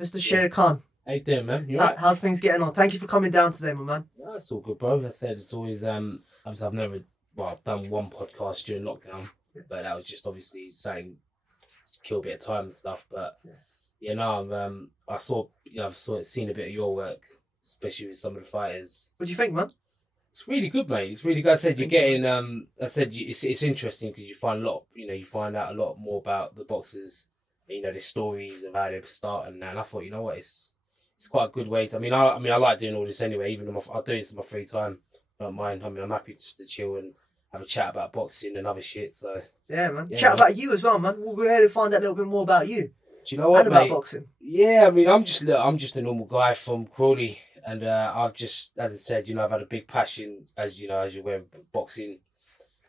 Mr. Yeah. Sher Khan. How you doing, man? You alright? How's things getting on? Thank you for coming down today, my man. Yeah, it's all good, bro. As I said, it's always obviously I've never I've done one podcast during lockdown, but that was just obviously saying to kill a bit of time and stuff. But Yeah. yeah, no, I saw I've seen a bit of your work, especially with some of the fighters. What do you think, man? It's really good, mate. It's really good. I said you're Thank you, man. getting I said it's interesting because you find a lot, you find out a lot more about the boxers, the stories of how they've started and that. And I thought, you know what, it's quite a good way to. I like doing all this anyway. Even if I do this in my free time, I don't mind. I'm happy just to chill and have a chat about boxing and other shit. So Yeah, man. yeah, Chat man. about you as well, man. We're here to find out a little bit more about you Do you know and what, about mate? boxing. Yeah, I'm just a normal guy from Crawley, and I've just, as I said, I've had a big passion, as you know, as you're aware, of boxing.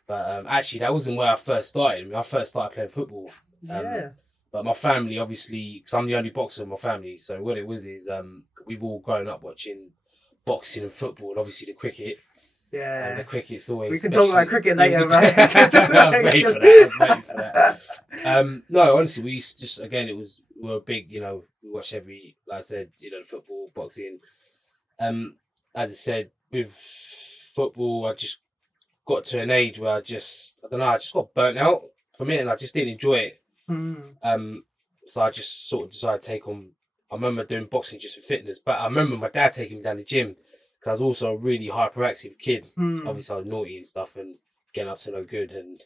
But actually, that wasn't where I first started. I first started playing football. Yeah. But my family, obviously, because I'm the only boxer in my family, so what it was is we've all grown up watching boxing and football, and obviously the cricket. And the Yeah. cricket's always. We can talk about cricket later, man. I was ready for that. I was ready for that. No, honestly, we used to just again, we were big. We watch every, like I said, football, boxing. As I said, with football, I just got to an age where I don't know, I just got burnt out from it, and I just didn't enjoy it. Um, so I just sort of decided to take on. I remember doing boxing just for fitness, but I remember my dad taking me down the gym because I was also a really hyperactive kid. Obviously, I was naughty and stuff and getting up to no good, and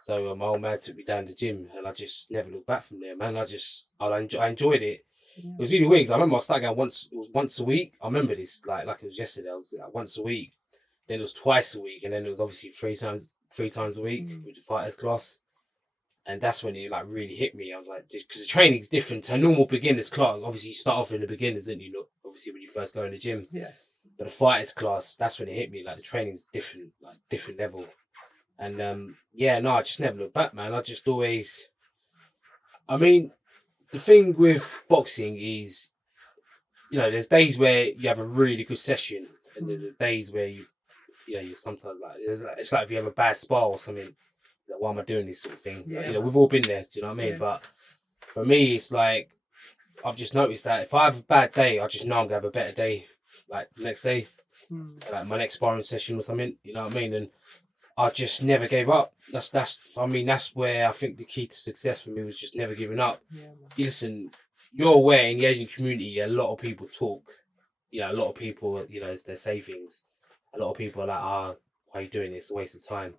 so my old man took me down the gym, and I just never looked back from there, man. I enjoyed it. It was really weird 'cause I remember I started going once. It was once a week. I remember this like it was yesterday. I was once a week. Then it was twice a week, and then it was obviously three times a week with the fighters class. And that's when it like really hit me. I was like, because the training's different to a normal beginners class. Obviously, you start off in the beginners, and obviously when you first go in the gym. Yeah. But the fighters class, that's when it hit me. Like the training's different, like different level. And yeah, no, I just never looked back, man. I just always. I mean, the thing with boxing is, there's days where you have a really good session, and there's days where you sometimes it's like if you have a bad spar or something. Like, why am I doing this sort of thing? Yeah, We've all been there. Do you know what I mean? Yeah. But for me, it's like I've just noticed that if I have a bad day, I just know I'm gonna have a better day, like the next day, like my next sparring session or something. You know what I mean? And I just never gave up. That's where I think the key to success for me was just never giving up. Yeah, You listen, you're aware in the Asian community, a lot of people talk. A lot of people, they say things. A lot of people are like, why are you doing this? It's a waste of time.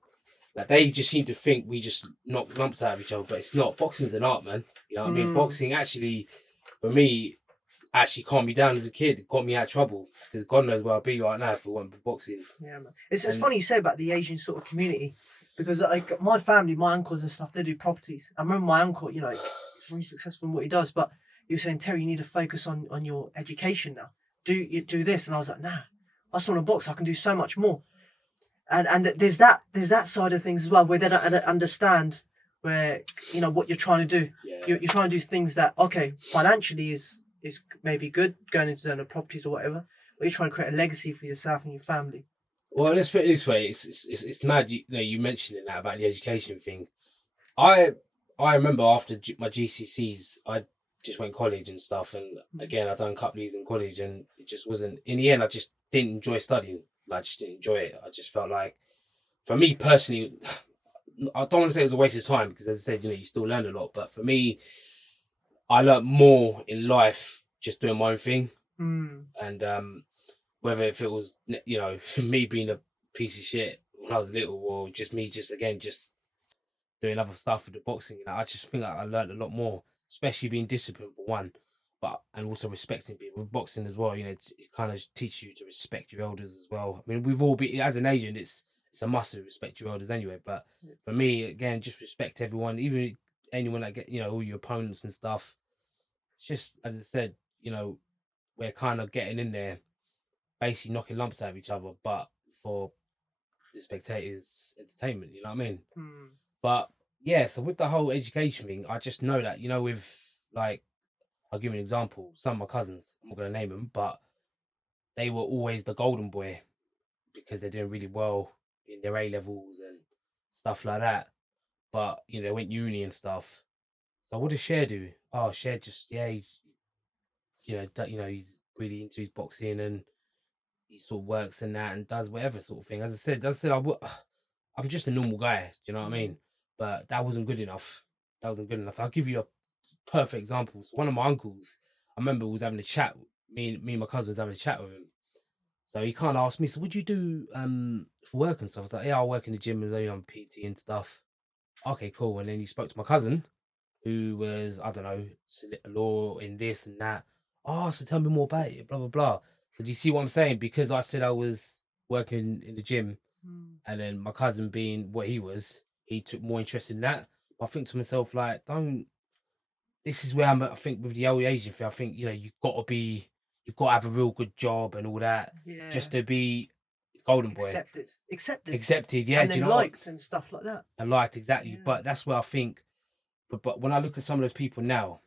Like they just seem to think we just knock lumps out of each other, but it's not. Boxing's an art, man. You know what I mean? Boxing actually, for me, actually calmed me down as a kid. It got me out of trouble because God knows where I'd be right now if it weren't for boxing. Yeah, man. It's funny you say about the Asian sort of community because like my family, my uncles and stuff, they do properties. I remember my uncle, he's really successful in what he does, but he was saying, Terry, you need to focus on your education now. Do this, and I was like, nah. I just want to box. I can do so much more. And there's that side of things as well where they don't understand where what you're trying to do. Yeah. You're trying to do things that financially is maybe good going into the properties or whatever, but you're trying to create a legacy for yourself and your family. Well, let's put it this way: it's mad. You mentioning that about the education thing. I remember after my GCSEs, I just went college and stuff, and again I done a couple of years in college, and it just wasn't. In the end, I just didn't enjoy studying. I just didn't enjoy it. I just felt like, for me personally, I don't want to say it was a waste of time because, as I said, you still learn a lot. But for me, I learned more in life just doing my own thing, and whether if it was me being a piece of shit when I was little, or just me just doing other stuff with the boxing. I just think I learned a lot more, especially being disciplined for one, and also respecting people with boxing as well. It kind of teaches you to respect your elders as well. I mean, we've all been, as an Asian, it's a must to respect your elders anyway. But for me, again, just respect everyone, even anyone that all your opponents and stuff. It's just, as I said, we're kind of getting in there, basically knocking lumps out of each other, but for the spectators' entertainment. You know what I mean? But yeah, so with the whole education thing, I just know that, with like, I'll give you an example. Some of my cousins, I'm not going to name them, but they were always the golden boy because they're doing really well in their A levels and stuff like that. But, they went uni and stuff. So what does Cher do? Oh, Cher just, yeah, he's really into his boxing and he sort of works and that and does whatever sort of thing. As I said, I'm just a normal guy. Do you know what I mean? But that wasn't good enough. That wasn't good enough. I'll give you a perfect example. So one of my uncles, I remember, was having a chat. Me and my cousin was having a chat with him. So he kind of asked me, "So what do you do for work and stuff?" I was like, "Yeah, I work in the gym and I'm PT and stuff." Okay, cool. And then he spoke to my cousin, who was, I don't know, law in this and that. Oh, so tell me more about it, blah blah blah. So do you see what I'm saying? Because I said I was working in the gym, and then my cousin being what he was, he took more interest in that. I think to myself, like, don't. This is where I'm at. I think with the old Asian thing, I think you've got to have a real good job and all that, Yeah. just to be golden boy, Accepted. Yeah, And do then you know what? liked and stuff like that. I liked exactly, Yeah. but that's where I think. But when I look at some of those people now,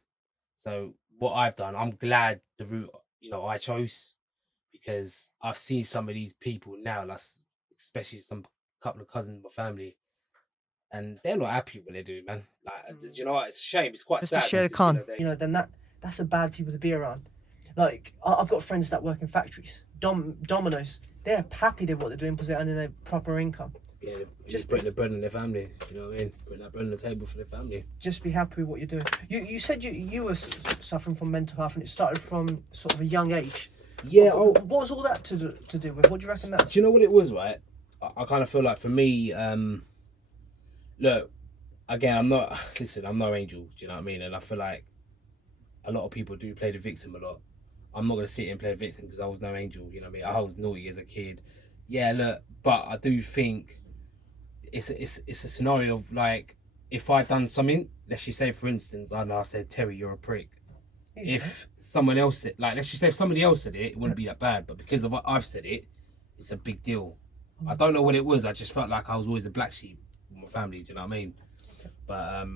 so what I've done, I'm glad the route I chose, because I've seen some of these people now, like especially some couple of cousins in my family, and they're not happy with what they do, man. Like, do you know what? It's a shame. It's quite Just sad. to Sher because, Khan, then that's a bad people to be around. Like I've got friends that work in factories, Domino's. They're happy with what they're doing because they're earning their proper income. Yeah, just putting the bread on their family. You know what I mean? Putting that bread on the table for their family. Just be happy with what you're doing. You said you were suffering from mental health, and it started from sort of a young age. Yeah. What was all that to do with? What do you reckon that? Do you know what it was? Right. I kind of feel like for me, look, again, I'm no angel. Do you know what I mean? And I feel like a lot of people do play the victim a lot. I'm not gonna sit here and play the victim because I was no angel. You know what I mean? I was naughty as a kid. Yeah, look, but I do think it's a scenario of, like, if I'd done something, let's just say, for instance, I said, "Terry, you're a prick." If someone else said, like, let's just say if somebody else said it wouldn't be that bad. But because of what I've said it's a big deal. I don't know what it was. I just felt like I was always a black sheep with my family. Do you know what I mean? But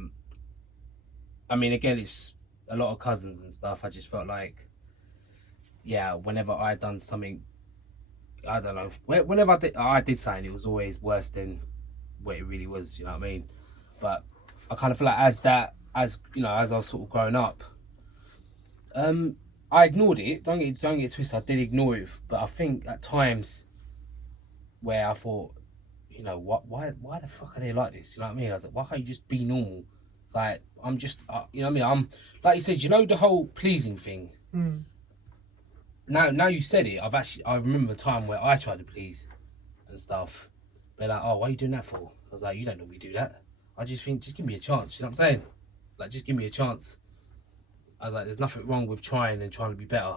I mean, again, it's a lot of cousins and stuff. I just felt like, yeah, whenever I done something, I don't know. Whenever I did something, it was always worse than what it really was. You know what I mean? But I kind of feel like as I was sort of growing up, I ignored it. Don't get twisted. I did ignore it, but I think at times where I thought, why the fuck are they like this? You know what I mean? I was like, why can't you just be normal? It's like, I'm just, you know what I mean? I'm, like you said, the whole pleasing thing. Now you said it, I remember a time where I tried to please and stuff. They're like, "Oh, why are you doing that for?" I was like, "You don't normally do that." I just think, just give me a chance. You know what I'm saying? Like, just give me a chance. I was like, there's nothing wrong with trying to be better.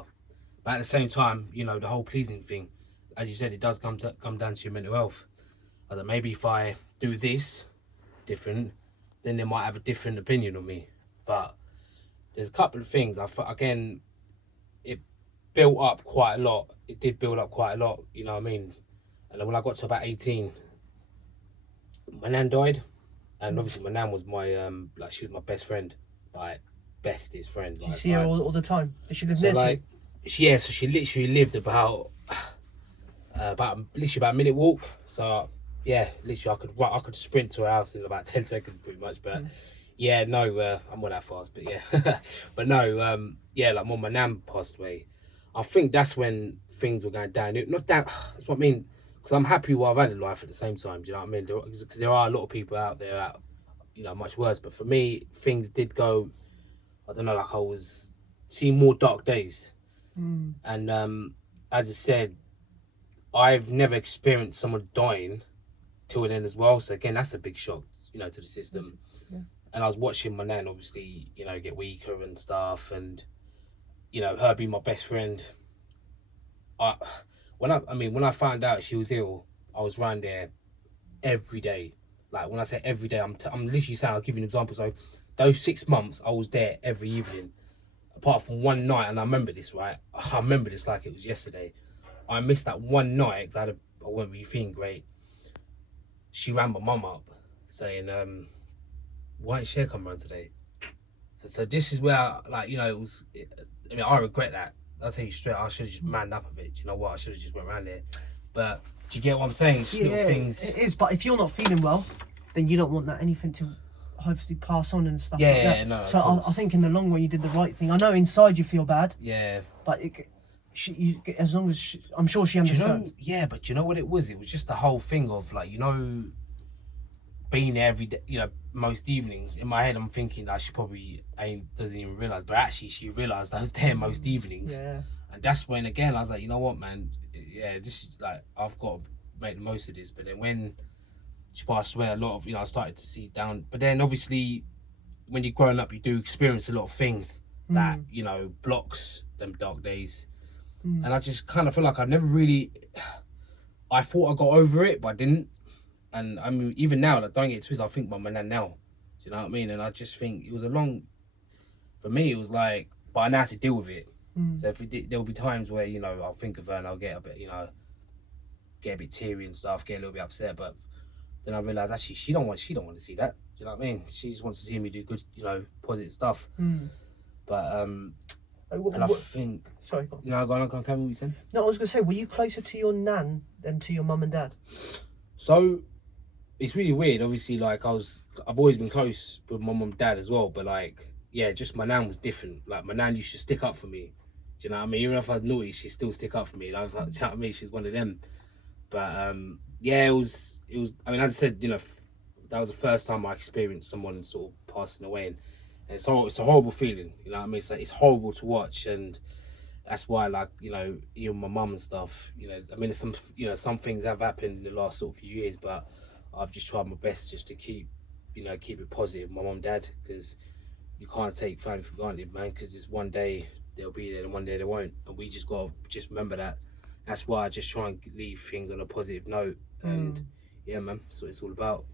But at the same time, the whole pleasing thing, as you said, it does come down to your mental health. I was like, maybe if I do this different, then they might have a different opinion on me. But there's a couple of things. Again, it built up quite a lot. It did build up quite a lot, you know what I mean? And then when I got to about 18, my nan died. And obviously my nan was my, she was my best friend. Like, bestest friend. Did you see her all the time? Did she live so near you? So she literally lived about a minute walk. So yeah, literally I could sprint to her house in about 10 seconds pretty much. But yeah, no, I'm not that fast, but yeah. But no, yeah, like when my nan passed away, I think that's when things were going down. Not that, that's what I mean, because I'm happy with what I've had in life at the same time. Do you know what I mean? Because there are a lot of people out there out, much worse. But for me, things did go, I don't know, like I was seeing more dark days. And as I said, I've never experienced someone dying till then as well. So again, that's a big shock, to the system. Yeah. And I was watching my nan obviously, get weaker and stuff, and her being my best friend. When I found out she was ill, I was around there every day. Like, when I say every day, I'm literally saying, I'll give you an example. So those 6 months, I was there every evening, apart from one night. And I remember this, right? I remember this like it was yesterday. I missed that one night because I wasn't really feeling great. She rang my mum up saying, why ain't Sher come round today? So this is where, it was, I regret that. I'll tell you straight, I should have just manned up a bit. Do you know what? I should have just went around there. But do you get what I'm saying? It's just little things. It is, but if you're not feeling well, then you don't want anything to hopefully pass on and stuff Yeah, like that. no, of So I course. think in the long run you did the right thing. I know inside you feel bad, Yeah. but as long as I'm sure she Do you know? understands. Yeah, but do you know what it was? It was just the whole thing of like, being there every day. Most evenings. In my head, I'm thinking that she probably doesn't even realize, but actually, she realized I was there most evenings. Yeah. And that's when again I was like, you know what, man? Yeah, this is like I've got to make the most of this. But then when she passed away, a lot of I started to see down. But then obviously, when you're growing up, you do experience a lot of things that blocks them dark days. And I just kind of feel like I've never really. I thought I got over it, but I didn't. And I mean, even now, like, don't get it twisted, I think about my nan now. Do you know what I mean? And I just think it was for me, it was like, but I know how to deal with it. So there'll be times where, I'll think of her and I'll get a bit, get a bit teary and stuff, get a little bit upset. But then I realised actually she don't want to see that. Do you know what I mean? She just wants to see me do good, positive stuff. But, and I think... Sorry, go on. No, go on, what you saying? No, I was going to say, were you closer to your nan than to your mum and dad? So, it's really weird. Obviously, like, I've always been close with my mum and dad as well. But, like, yeah, just my nan was different. Like, my nan used to stick up for me. Do you know what I mean? Even if I was naughty, she'd still stick up for me. And I was like, do you know what I mean? She's one of them. But, yeah, it was, I mean, as I said, that was the first time I experienced someone sort of passing away. And it's a horrible feeling, you know what I mean? It's horrible to watch. And that's why, like, even my mum and stuff, I mean, some things have happened in the last sort of few years, but I've just tried my best just to keep it positive, my mum and dad, because you can't take family for granted, man, because it's one day they'll be there and one day they won't. And we just got to just remember that. That's why I just try and leave things on a positive note. And yeah, man, that's what it's all about.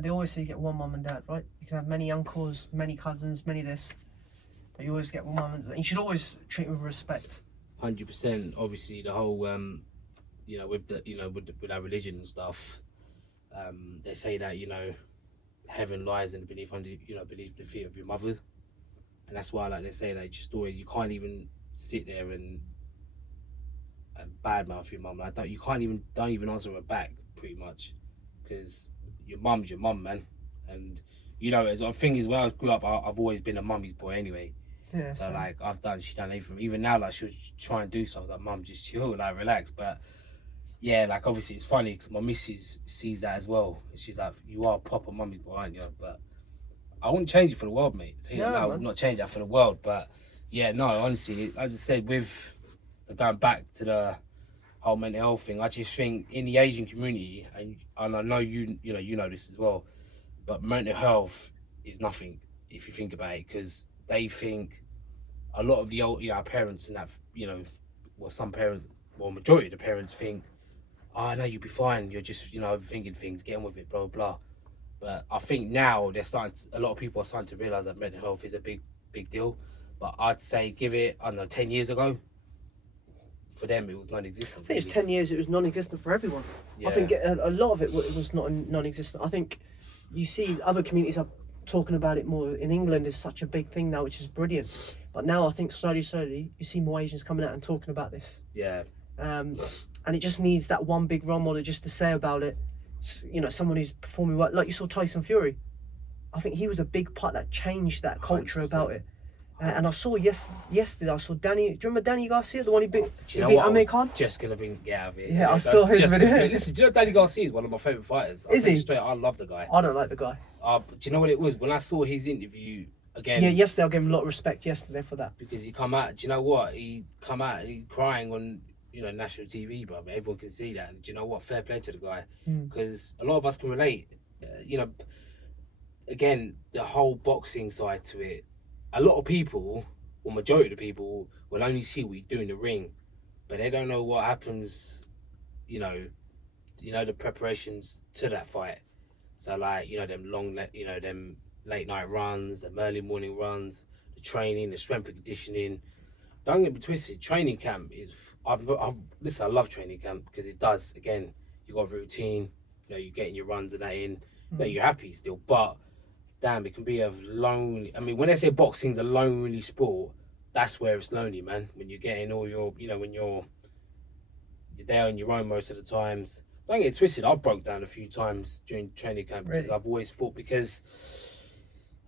They always say you get one mum and dad, right? You can have many uncles, many cousins, many this, but you always get one mum and dad. You should always treat with respect. 100%. Obviously, the whole, with with our religion and stuff, they say that heaven lies beneath the feet of your mother, and that's why, like, they say that just always you can't even sit there and badmouth your mum. Like, don't even answer her back, pretty much, because your mum's your mum, man. And as the thing is, when I grew up, I've always been a mummy's boy anyway. Yeah. So like she's done everything. Even now, like, she'll try and do stuff. I was like, mum, just chill, like, relax. But yeah, like, obviously it's funny because my missus sees that as well. She's like, you are a proper mummy's boy, aren't you? But I wouldn't change it for the world, mate. So, I would not change that for the world. But yeah, no, honestly, as I said, going back to the whole mental health thing, I just think in the Asian community, and I know you know this as well, but mental health is nothing if you think about it, because they think a lot of the old our parents and that some parents, majority of the parents think, oh no, you'll be fine, you're just overthinking things, get on with it, blah blah. But I think now a lot of people are starting to realize that mental health is a big deal. But I'd say give it, I don't know, 10 years ago, for them it was non-existent. I think it's 10 years it was non-existent for everyone. Yeah. I think a lot of it was not non-existent. I think you see other communities are talking about it more. In England is such a big thing now, which is brilliant. But now I think slowly you see more Asians coming out and talking about this. Yeah. And it just needs that one big role model just to say about it. Someone who's performing well, like you saw Tyson Fury. I think he was a big part that changed that culture 100%. About it. And I saw yesterday, I saw Danny. Do you remember Danny Garcia, the one he beat Amir Khan? Just gonna get out of it. Yeah, I saw his video. Listen, do you know Danny Garcia is one of my favourite fighters? Is he? Straight, I love the guy. I don't like the guy. Do you know what it was? When I saw his interview again. Yeah, yesterday I gave him a lot of respect yesterday for that. Because he come out. Do you know what? He come out and he crying on national TV, bro. Everyone can see that. And do you know what? Fair play to the guy, because a lot of us can relate. Again, the whole boxing side to it. A lot of people, or majority of the people, will only see what you do in the ring, but they don't know what happens, the preparations to that fight. So, like, them them late night runs, them early morning runs, the training, the strength and conditioning. Don't get me twisted, training camp is, listen, I love training camp because it does, again, you got a routine, you're getting your runs and that in, you're happy still, but damn, it can be a lonely. I mean, when they say boxing's a lonely sport, that's where it's lonely, man. When you're getting all your, when you're there on your own most of the times. don't get it twisted. I've broke down a few times during training camp because Really? I've always thought because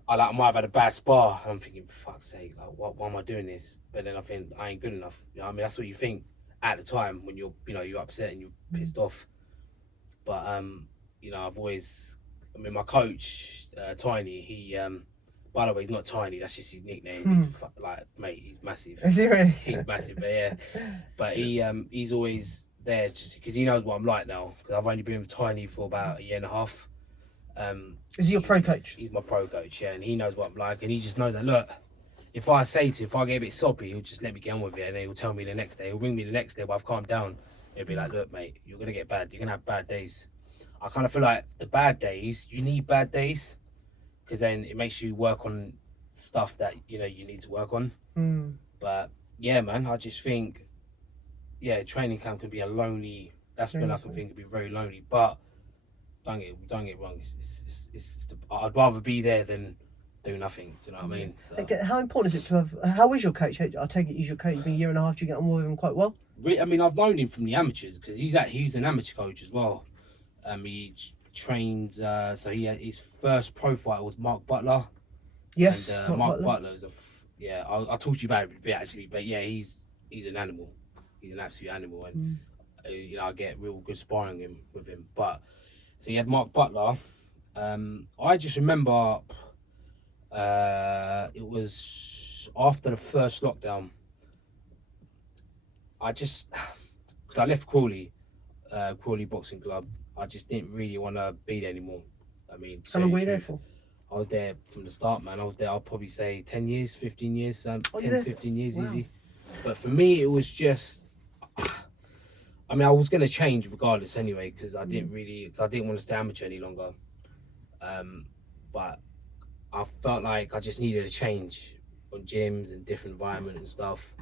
I might have had a bad spar. And I'm thinking, for fuck's sake, like why am I doing this? But then I think I ain't good enough. You know what I mean? That's what you think at the time when you're upset and you're pissed off. But I've always, my coach, Tiny, he by the way, he's not tiny, that's just his nickname. He's mate, he's massive. Is he really? He's massive, but yeah. But he's always there just because he knows what I'm like now. Because I've only been with Tiny for about a year and a half. Is he your pro coach? He's my pro coach, yeah, and he knows what I'm like, and he just knows that, look, if I get a bit soppy, he'll just let me get on with it, and then he'll tell me the next day, he'll ring me the next day, but I've calmed down. He'll be like, look, mate, you're going to get bad, you're going to have bad days. I kind of feel like the bad days, you need bad days, because then it makes you work on stuff that, you need to work on. But, yeah, man, I just think, training camp can be a lonely, that's when I can think it can be very lonely, but don't get wrong. I'd rather be there than do nothing. Do you know what I mean? So, how important is it to have? How is your coach? I take it he's your coach. You've been a year and a half. Do you get on with him quite well? I mean, I've known him from the amateurs because he's an amateur coach as well. He trains. So his first pro fight was Mark Butler. Yes, and Mark Butler is I'll talk to you about it a bit actually. But yeah, he's an animal. He's an absolute animal, and I get real good sparring with him. But so he had Mark Butler. I just remember it was after the first lockdown. Because I left Crawley Boxing Club. I just didn't really want to be there anymore. I mean, how long were you there for? I was there from the start, man. I was there, I'll probably say 10 years, 15 years, 15 years, wow. Easy. But for me, it was just, I mean, I was going to change regardless anyway, because I didn't want to stay amateur any longer. But I felt like I just needed a change on gyms and different environment and stuff.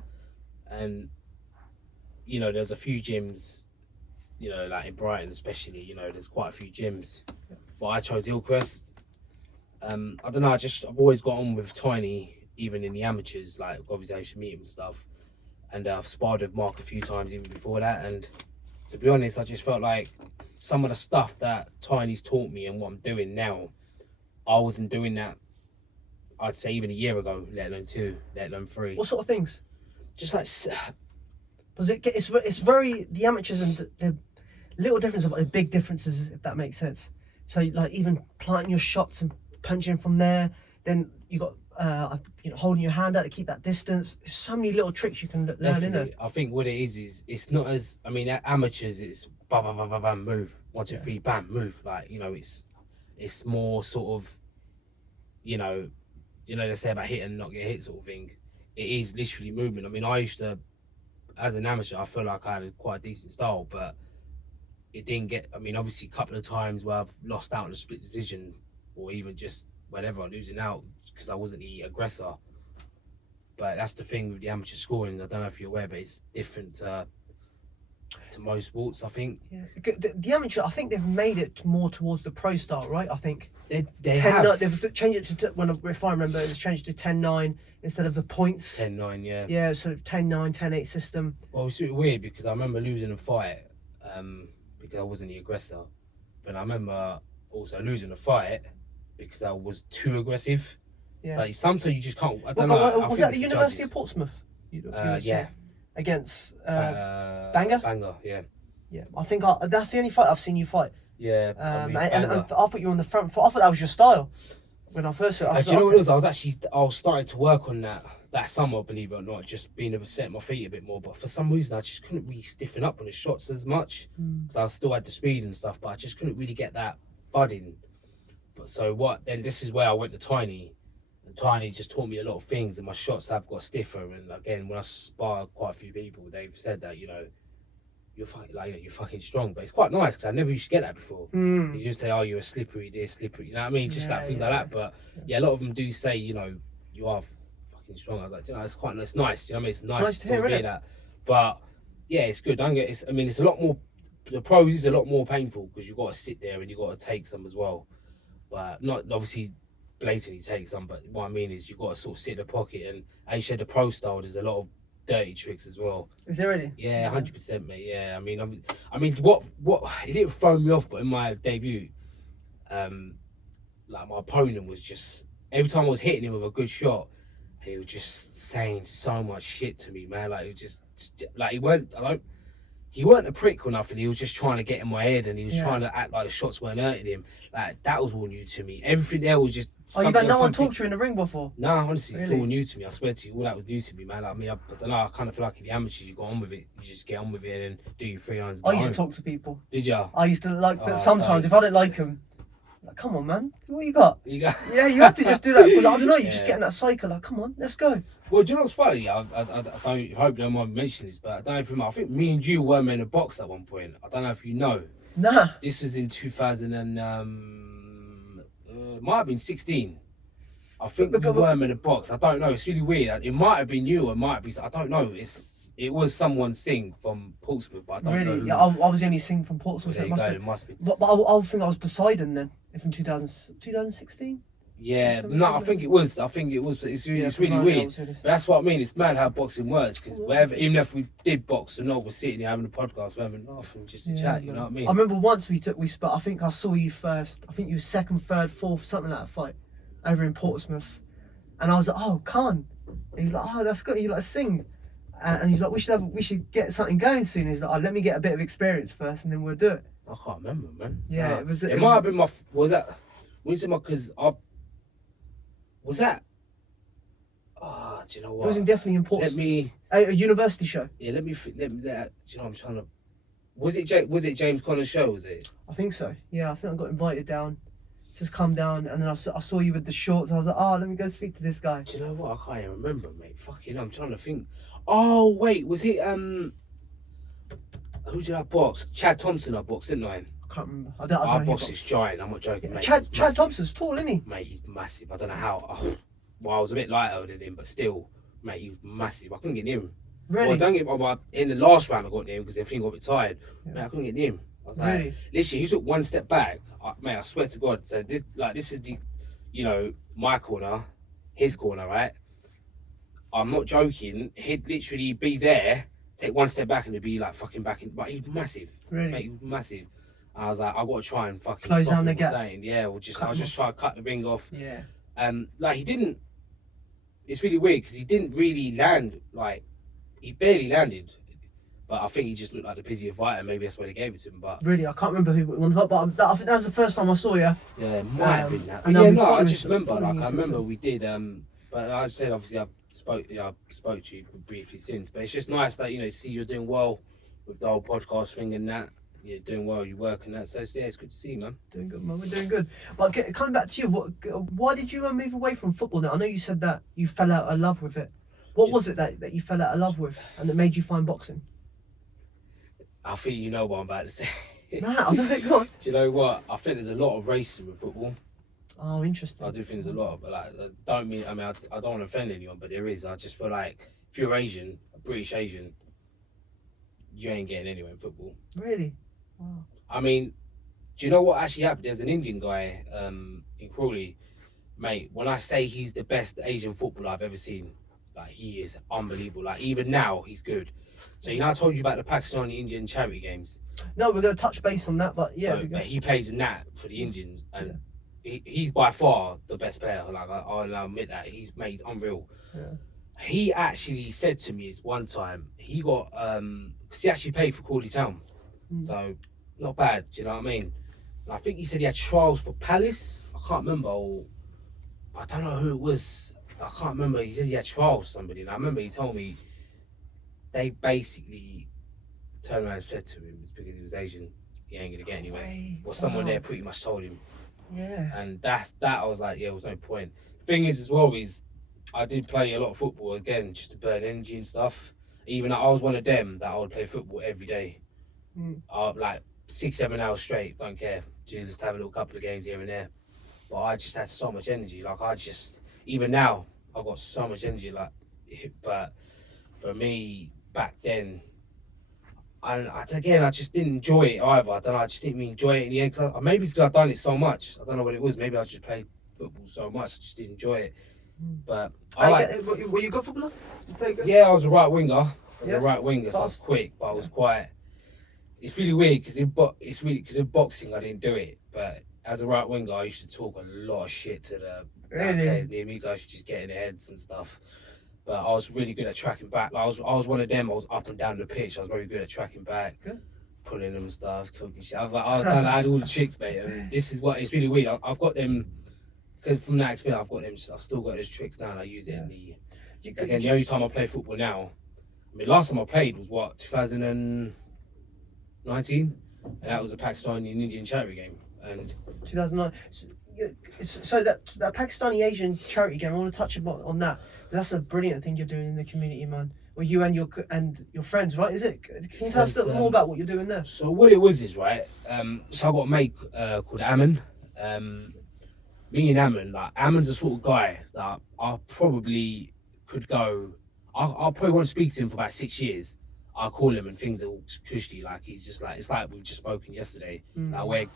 And, there's a few gyms, like in Brighton especially, there's quite a few gyms. But I chose Hillcrest. I don't know, I've always got on with Tiny, even in the amateurs, like obviously I used to meet him and stuff. And I've sparred with Mark a few times even before that. And to be honest, I just felt like some of the stuff that Tiny's taught me and what I'm doing now, I wasn't doing that, I'd say even a year ago, let alone 2, let alone 3. What sort of things? Just like... Because it's very, the amateurs and the little differences, but the big differences, if that makes sense. So like even planting your shots and punching from there, then you got holding your hand out to keep that distance. There's so many little tricks you can learn. Definitely. I think what it is it's not as, I mean, at amateurs it's bam, bam, bam, bam, bam, move, 1, 2, 3, bam, move. Like, it's more sort of, they say about hit and not get hit sort of thing. It is literally movement. I mean, I used to, as an amateur, I feel like I had quite a decent style, but it didn't get, I mean, obviously a couple of times where I've lost out in a split decision, or even just whatever, losing out because I wasn't the aggressor. But that's the thing with the amateur scoring. I don't know if you're aware, but it's different to most sports, I think. Yeah. The amateur, I think they've made it more towards the pro style, right? I think they have. They've changed it to, if I remember, it was changed to 10-9 instead of the points. 10-9, yeah. Yeah, sort of 10-9, 10-8 system. Well, it's weird because I remember losing a fight because I wasn't the aggressor. But I remember also losing a fight because I was too aggressive. Yeah. So sometimes you just can't. I don't know. Was that the University of Portsmouth? Yeah. Against Bangor? Bangor, yeah. Yeah, I think that's the only fight I've seen you fight. Yeah. And I thought you were on the front foot. I thought that was your style when I first saw it. Do you know what it was? I was starting to work on that summer, believe it or not, just being able to set my feet a bit more. But for some reason, I just couldn't really stiffen up on the shots as much because I still had the speed and stuff, but I just couldn't really get that budding. But so what? Then this is where I went to Tiny. And Tiny just taught me a lot of things, and my shots have got stiffer. And again, when I spar quite a few people, they've said that you're fucking strong. But it's quite nice because I never used to get that before. You just say, "Oh, you're a slippery this, slippery." You know what I mean? Just things like that. But yeah, a lot of them do say, you are fucking strong. I was like, it's nice. You know what I mean? It's nice to hear that. But yeah, it's good. It's a lot more. The pros is a lot more painful because you've got to sit there and you've got to take some as well. But not obviously blatantly take some, but what I mean is you've got to sort of sit in the pocket. And as you said, the pro style, there's a lot of dirty tricks as well. Is it really? Yeah, 100%, mate. Yeah, I mean, what it didn't throw me off, but in my debut, like my opponent was just every time I was hitting him with a good shot, he was just saying so much shit to me, man. Like he was just like he weren't a prick or nothing. He was just trying to get in my head, and he was trying to act like the shots weren't hurting him. Like that was all new to me. Everything there was just. Oh, you've had no one talk to you in the ring before? No, honestly, it's all new to me. I swear to you, all that was new to me, man. Like, I mean, I don't know. I kind of feel like in the amateurs, you go on with it. You just get on with it and do your 3 irons. I used to talk to people. Did ya? I used to like that sometimes. If I don't like them, like, come on, man, what you got? You got. Yeah, you have to just do that because I don't know. You just get in that cycle. Like, come on, let's go. Well, do you know what's funny? I don't hope no one mentioned this, but I don't know if you know. I think me and you were in a box at one point. I don't know if you know. Nah. This was in 2000 and might have been 16. I think we were in a box. I don't know. It's really weird. It might have been you, or it might be. I don't know. It was someone sing from Portsmouth, but I don't know. Really? Yeah, I was the only sing from Portsmouth. Well, So it must be. But I think I was Poseidon then. If in 2016. Yeah, no, I think it was. It's really weird. But that's what I mean. It's mad how boxing works because even if we did box or not, we're sitting here having a podcast, we're having a laugh and just a chat. You know what I mean? I remember once we split. I think I saw you first. I think you were second, third, fourth, something like that fight over in Portsmouth, and I was like, "Oh, Khan." And he's like, "Oh, that's good. You like sing." And he's like, we should get something going soon. He's like, oh, let me get a bit of experience first, and then we'll do it. I can't remember, man. Yeah, no. It might have been my. Was that? Was it my? Because I. Was that? Ah, do you know what? It was definitely important. Let me. A university show. Yeah, let me. Do you know? I'm trying to. Was it James Connor's show? Was it? I think so. Yeah, I think I got invited down. Just come down, and then I saw you with the shorts. I was like, oh, let me go speak to this guy. Do you know what? I can't even remember, mate. Fucking, I'm trying to think. Oh wait, was it who did I box? Chad Thompson I boxed, didn't I? I can't remember. I don't boxed this giant. I'm not joking, mate. Chad Thompson's tall, isn't he? Mate, he's massive. I don't know how. Oh, well, I was a bit lighter than him, but still, mate, he's massive. I couldn't get near him. Really? Well, in the last round I got near him because everything got a bit tired. Yeah. Mate, I couldn't get near him. I was really? Like, literally, he took one step back. Mate, I swear to God. So this is the, my corner, his corner, right? I'm not joking. He'd literally be there, take one step back, and he'd be like fucking back in. But he was massive. Really? Mate, he was massive. And I was like, I've got to try and fucking close stop down the him gap. Saying, yeah, I'll just try to cut the ring off. Yeah. Like he didn't. It's really weird because he didn't really land. Like he barely landed. But I think he just looked like the busier fighter. Maybe that's why they gave it to him. But really, I can't remember who won the fight. But I think that was the first time I saw you. Yeah, it might have been that. But yeah, no, I just remember. Like I remember we did. But I said obviously I spoke to you briefly since. But it's just nice that see you're doing well with the whole podcast thing and that. You're doing well. You work and that. So yeah, it's good to see you, man. Doing good, man. We're doing good. But coming back to you, why did you move away from football? Now I know you said that you fell out of love with it. What was it that you fell out of love with and that made you find boxing? I think you know what I'm about to say. Nah, I don't think. Go on. Do you know what? I think there's a lot of racism in football. Oh, interesting. I do think there's a lot of, like, I don't want to offend anyone, but there is. I just feel like if you're Asian, a British Asian, you ain't getting anywhere in football. Really? Wow. I mean, do you know what actually happened? There's an Indian guy in Crawley, mate. When I say he's the best Asian footballer I've ever seen, like he is unbelievable. Like even now, he's good. So I told you about the Pakistani Indian charity games. No, we're going to touch base on that, but yeah. So, but he plays in that for the Indians, and he's by far the best player. Like I'll admit that he's unreal. Yeah. He actually said to me one time he got because he actually played for Crawley Town, so not bad. Do you know what I mean? And I think he said he had trials for Palace. I can't remember. Or I don't know who it was. I can't remember. He said he had trials for somebody, and I remember he told me they basically turned around and said to him it's because he was Asian, he ain't gonna get anywhere. Well, someone there pretty much told him. Yeah. And that I was like, yeah, there was no point. The thing is as well is I did play a lot of football again just to burn energy and stuff. Even I was one of them that I would play football every day. Like 6-7 hours straight, don't care. Just have a little couple of games here and there. But I just had so much energy. Like even now, I've got so much energy. Like, but for me back then, I just didn't enjoy it either. I don't know, I just didn't really enjoy it in the end. Maybe it's because I've done it so much. I don't know what it was. Maybe I just played football so much, I just didn't enjoy it. But I like. Were you a good footballer? You play good? Yeah, I was a right winger. I was Yeah. a right winger, so I was quick, but I was quite. It's really weird because in boxing I didn't do it, but as a right winger I used to talk a lot of shit to the players near me because I used to just get in their heads and stuff. But I was really good at tracking back. I was one of them. I was up and down the pitch. I was very good at tracking back, pulling them stuff, talking shit. I had all the tricks, mate. And this is what it's really weird. I've got them. Because from that experience, I've got them. I've still got those tricks now, and I use it in the. Again, the only time I play football now. I mean, last time I played was what 2019, and that was a Pakistani and Indian charity game. And 2009. So that Pakistani Asian charity game, I want to touch on that. That's a brilliant thing you're doing in the community, man. Well, you and your friends, right? Is it? Can you tell us a little more about what you're doing there? So what it was is right. So I got a mate called Ammon. Me and Ammon, like Ammon's the sort of guy that I probably could go. I probably won't speak to him for about 6 years. I'll call him and things are all cushy. Like he's just like it's like we've just spoken yesterday. Like where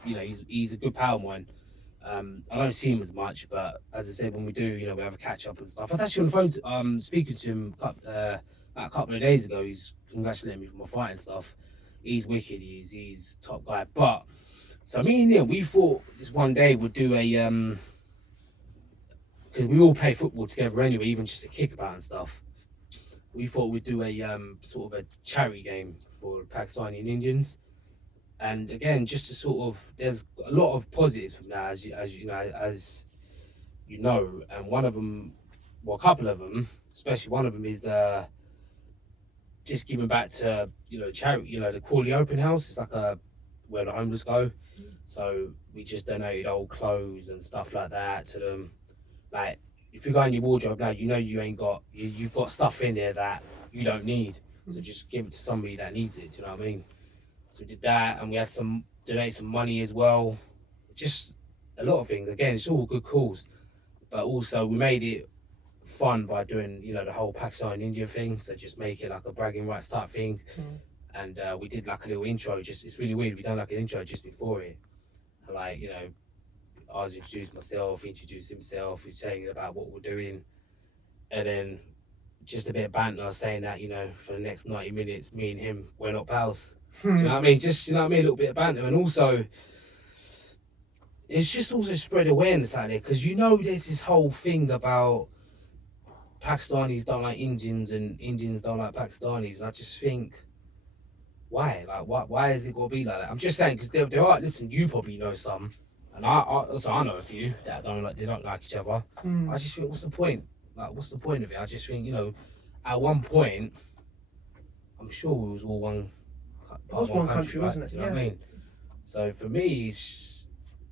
he's a good pal of mine. I don't see him as much, but as I said, when we do, we have a catch up and stuff. I was actually on the phone speaking to him about a couple of days ago. He's congratulating me for my fight and stuff. He's wicked. He's top guy. But so me and him, we thought this one day we'd do a because we all play football together anyway, even just a kickabout and stuff. We thought we'd do a sort of a charity game for Pakistani and Indians. And again, just to sort of, there's a lot of positives from that, as you know, and one of them, well, a couple of them, especially one of them is just giving back to charity, the Crawley Open House. It's like where the homeless go. So we just donated old clothes and stuff like that to them. Like if you go in your wardrobe now, you've got stuff in there that you don't need. So just give it to somebody that needs it. Do you know what I mean? So we did that, and we had donate some money as well. Just a lot of things. Again, it's all good cause, but also we made it fun by doing, the whole Pakistan India thing. So just make it like a bragging rights type thing, and we did like a little intro. It's really weird. We done like an intro just before it, like I was introducing myself, introduced himself, he's saying about what we're doing, and then just a bit of banter saying that for the next 90 minutes, me and him, we're not pals. Do you know what I mean? Just, a little bit of banter. And also, it's just also spread awareness out there because there's this whole thing about Pakistanis don't like Indians and Indians don't like Pakistanis. And I just think, why? Like, why is it got to be like that? I'm just saying because there are, listen, you probably know some, and I know a few that they don't like each other. I just think, what's the point? Like, what's the point of it? I just think, at one point, I'm sure we was all one. It was one country, right? wasn't it? Do you know what I mean? So for me,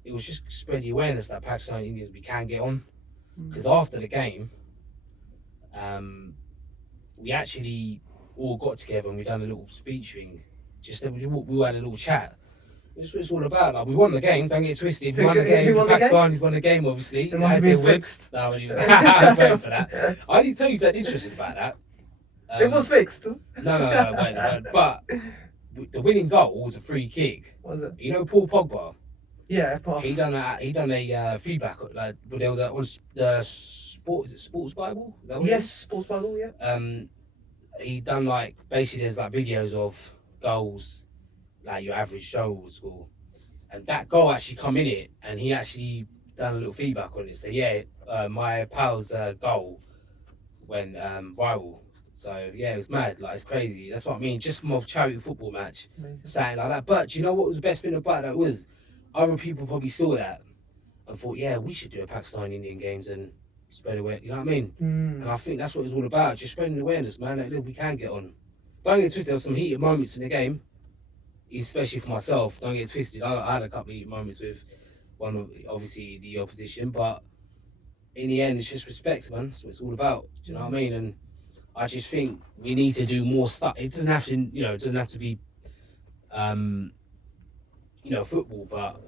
it was just spread the awareness that Pakistani Indians we can get on. Because after the game, we actually all got together and we done a little speech thing. We had a little chat. That's what it's all about. Like we won the game. Don't get twisted. We won the game. Pakistanis won the game, obviously. It must have been fixed. No, I was waiting for that. I didn't tell you something interesting about that. It was fixed. No, wait. But the winning goal was a free kick. What was it? Paul Pogba. Yeah, Paul. He done a feedback. Like there was on the sports. Is it Sports Bible? Is that what Yes, Sports Bible. Yeah. He done basically there's videos of goals, like your average Joe would score, and that goal actually come in it, and he actually done a little feedback on it. So yeah, my pal's goal went viral. So yeah, it was mad. Like it's crazy. That's what I mean. Just from a charity football match, something like that. But do you know what was the best thing about that was? Other people probably saw that and thought, yeah, we should do a Pakistan Indian games and spread awareness. You know what I mean? And I think that's what it's all about. Just spreading awareness, man. That we can get on. Don't get twisted. There were some heated moments in the game, especially for myself. Don't get twisted. I had a couple of heated moments with one of obviously the opposition, but in the end, it's just respect, man. That's what it's all about. Do you know what I mean? And I just think we need to do more stuff. It doesn't have to, it doesn't have to be, football, but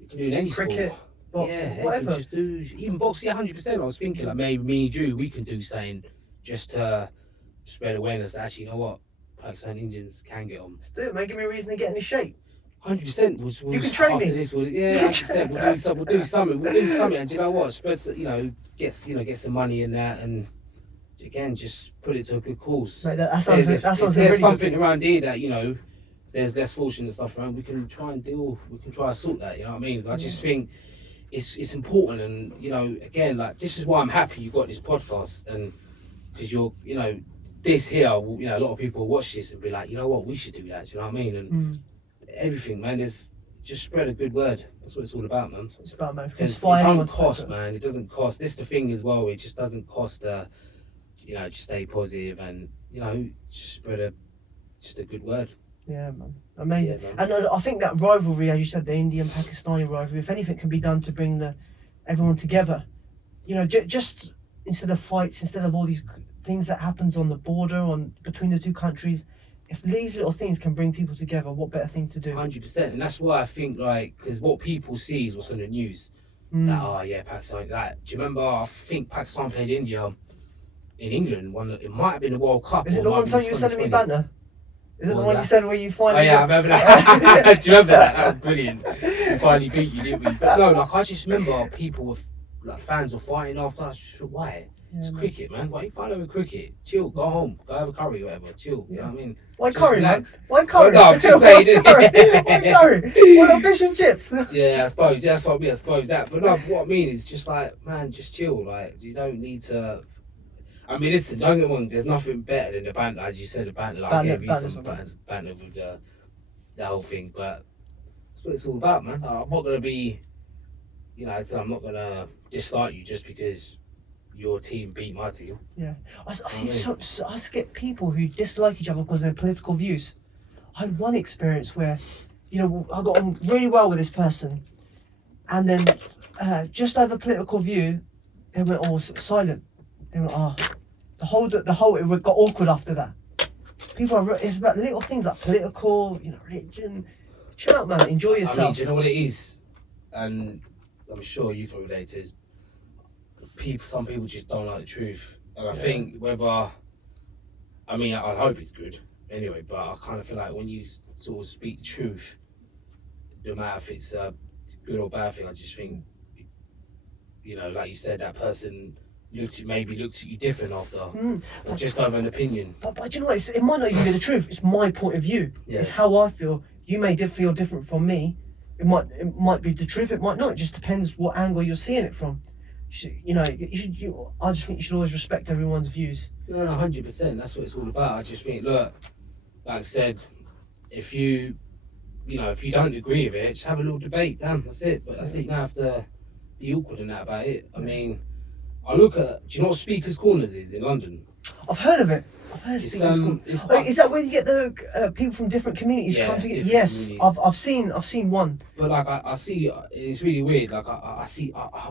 you can do it in any cricket, sport. boxing, whatever. Just do even boxing. 100%. I was thinking like maybe me and you, we can do something just to spread awareness. That actually, you know what, Pakistan Indians can get on. Let's do it, man. Give me a reason to get into shape. 100%. You can train me. This, 100%. We'll do something. And do you know what? Spread, get some money in that, and again, just put it to a good cause. Mate, that sounds if really there's good. something around here that there's less fortune and stuff around, we can try and sort that. You know what I mean? I just think it's important, and again, like, this is why I'm happy you got this podcast, and because this here, a lot of people watch this and be like, you know what, we should do that. Do you know what I mean? And everything, man, is just spread a good word. That's what it's all about, man. It's about, man. It don't cost, man. It doesn't cost. This is the thing as well. It just doesn't cost. Just stay positive and just spread a good word. Yeah, man. Amazing. Yeah, man. And I think that rivalry, as you said, the Indian-Pakistani rivalry, if anything can be done to bring everyone together, just instead of fights, instead of all these things that happens on the border, between the two countries, if these little things can bring people together, what better thing to do? 100%. And that's why I think, because what people see is what's on the news. That, Pakistan. Do you remember, I think Pakistan played India in England. It might have been the World Cup. Is it the one time you were sending me banter? Is it the one you said where you finally... Oh yeah, I remember that. Do you remember that? That was brilliant. We finally beat you, didn't we? But no, I just remember people fans were fighting after. I just thought, why? It's cricket, man. Why are you fighting over cricket? Chill, go home, go have a curry or whatever. Chill, you know what I mean? Why curry, man? Relax. Why curry? No, I'm just saying. Why curry? What about fish and chips? Yeah, I suppose. That's what I mean. I suppose that. But no, what I mean is just man, just chill. You don't need to... I mean, listen, don't get me wrong, there's nothing better than the banter, as you said, the banter. I gave you some banter with the whole thing, but that's what it's all about, man. I'm not going to be, I'm not going to dislike you just because your team beat my team. Yeah. I get people who dislike each other because of their political views. I had one experience where, I got on really well with this person, and then just over political view, they went all silent. They went, the whole it got awkward after that. It's about little things like political, religion. Chill out, man. Enjoy yourself. I mean, do you know what it is? And I'm sure you can relate to this. Some people just don't like the truth. And I think I hope it's good anyway, but I kind of feel like when you sort of speak the truth, no matter if it's a good or bad thing, I just think, like you said, that person looked at you different after, or just over an opinion. But you know what? It might not even be the truth. It's my point of view. Yeah. It's how I feel. You may feel different from me. It might be the truth. It might not. It just depends what angle you're seeing it from. I just think you should always respect everyone's views. No, 100%. That's what it's all about. I just think, look, like I said, if you don't agree with it, just have a little debate. Damn, that's it. But that's it. You don't have to be awkward in that about it. I mean, I look at. Do you know what Speakers Corners is in London? I've heard of it. Speakers Corners. Is that where you get the people from different communities come together? Yes, I've seen one. But I see, it's really weird. I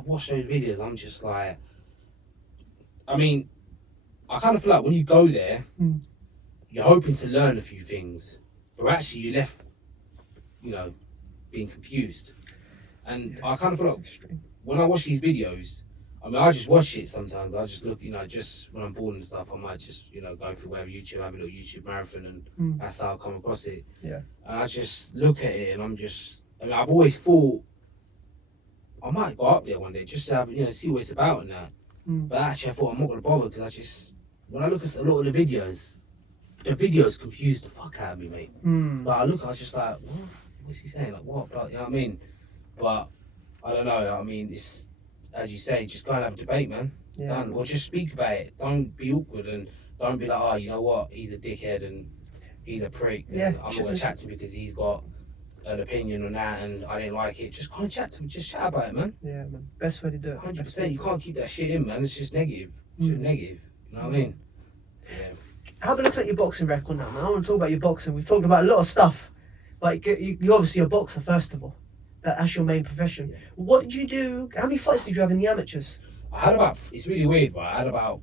watch those videos. I'm just like, I mean, I kind of feel like when you go there, you're hoping to learn a few things, but actually you're left, being confused. And I kind of feel like when I watch these videos, I mean, I just watch it sometimes. I just look, just when I'm bored and stuff, I might just, go through whatever YouTube, have a little YouTube marathon, and that's how I come across it. Yeah. And I just look at it, and I've always thought I might go up there one day just to have, see what it's about and that. But actually, I thought I'm not going to bother because when I look at a lot of the videos confuse the fuck out of me, mate. But I was just like, what's he saying? Like, what? Like, you know what I mean? But I don't know. I mean, it's, as you say, just go and have a debate, man. Yeah. Or just speak about it. Don't be awkward and don't be like, oh, you know what? He's a dickhead and he's a prick. Yeah. I'm not going to chat to him because he's got an opinion on that and I didn't like it. Just go and chat to him. Just chat about it, man. Yeah, man. Best way to do it. 100%. You can't keep that shit in, man. It's just negative. It's just negative. You know what I mean? Yeah. Have a look at your boxing record now, man. I want to talk about your boxing. We've talked about a lot of stuff. Like, you're obviously a boxer, first of all. That's your main profession. Yeah. What did you do? How many fights did you have in the amateurs? I had about. It's really weird, but I had about.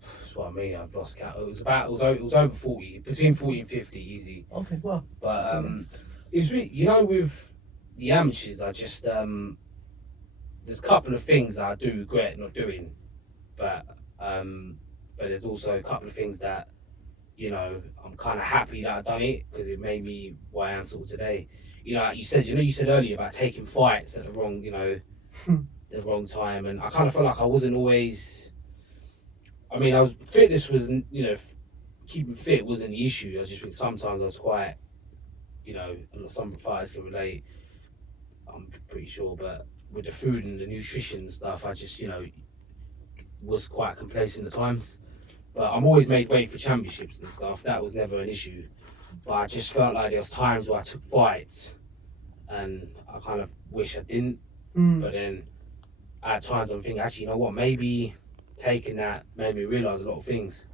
That's what I mean. I've lost count. It was over 40, between 40 and 50, easy. Okay, well. But it was really, with the amateurs, I just there's a couple of things that I do regret not doing, but there's also a couple of things that, you know, I'm kind of happy that I done it because it made me what I am sort of today. You know, like you said earlier about taking fights at the wrong, you know, the wrong time, and I kind of felt like I wasn't always. I mean, fitness was, you know, keeping fit wasn't the issue. I just think sometimes I was quite, you know, some fighters can relate. I'm pretty sure, but with the food and the nutrition stuff, I just, you know, was quite complacent at times. But I'm always made weight for championships and stuff. That was never an issue. But I just felt like there was times where I took fights, and I kind of wish I didn't. But then at times I'm thinking, actually, you know what? Maybe taking that made me realise a lot of things.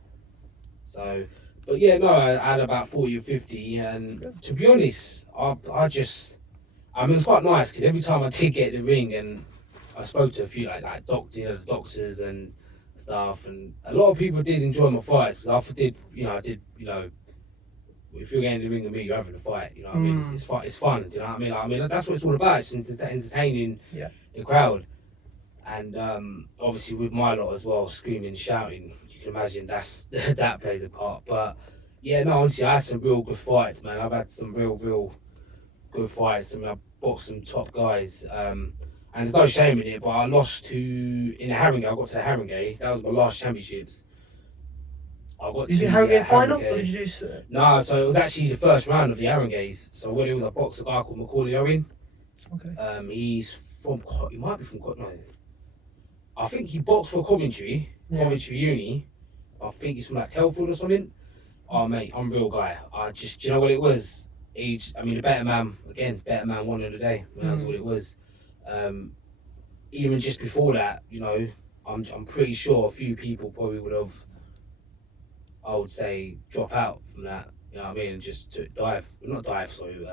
So, but yeah, no, I had about 40 or 50, and to be honest, I mean, it was quite nice because every time I did get in the ring, and I spoke to a few like doctor, you know, the doctors and stuff, and a lot of people did enjoy my fights because I did, you know, if you're getting in the ring with me, you're having a fight, you know what I mean? It's fun, do you know what I mean? Like, I mean, that's what it's all about. It's entertaining the crowd, and obviously with my lot as well, screaming, shouting. You can imagine that plays a part. But yeah, no, honestly, I had some real good fights, man. I've had some real good fights. I mean, I boxed some top guys. And there's no shame in it, but I lost in a Haringey. I got to Haringey. That was my last championships. Did you Haringey final, or did you do? No, so it was actually the first round of the Haringeys. So what it was, I boxed a guy called Macaulay Owen. Okay. He might be from no. I think he boxed for Coventry Uni. I think he's from like Telford or something. Oh mate, I'm a real guy. Do you know what it was? The better man won of the day. That's what it was. Even just before that, you know, I'm pretty sure a few people probably would have, I would say, drop out from that. You know what I mean? And just to not dive. Sorry,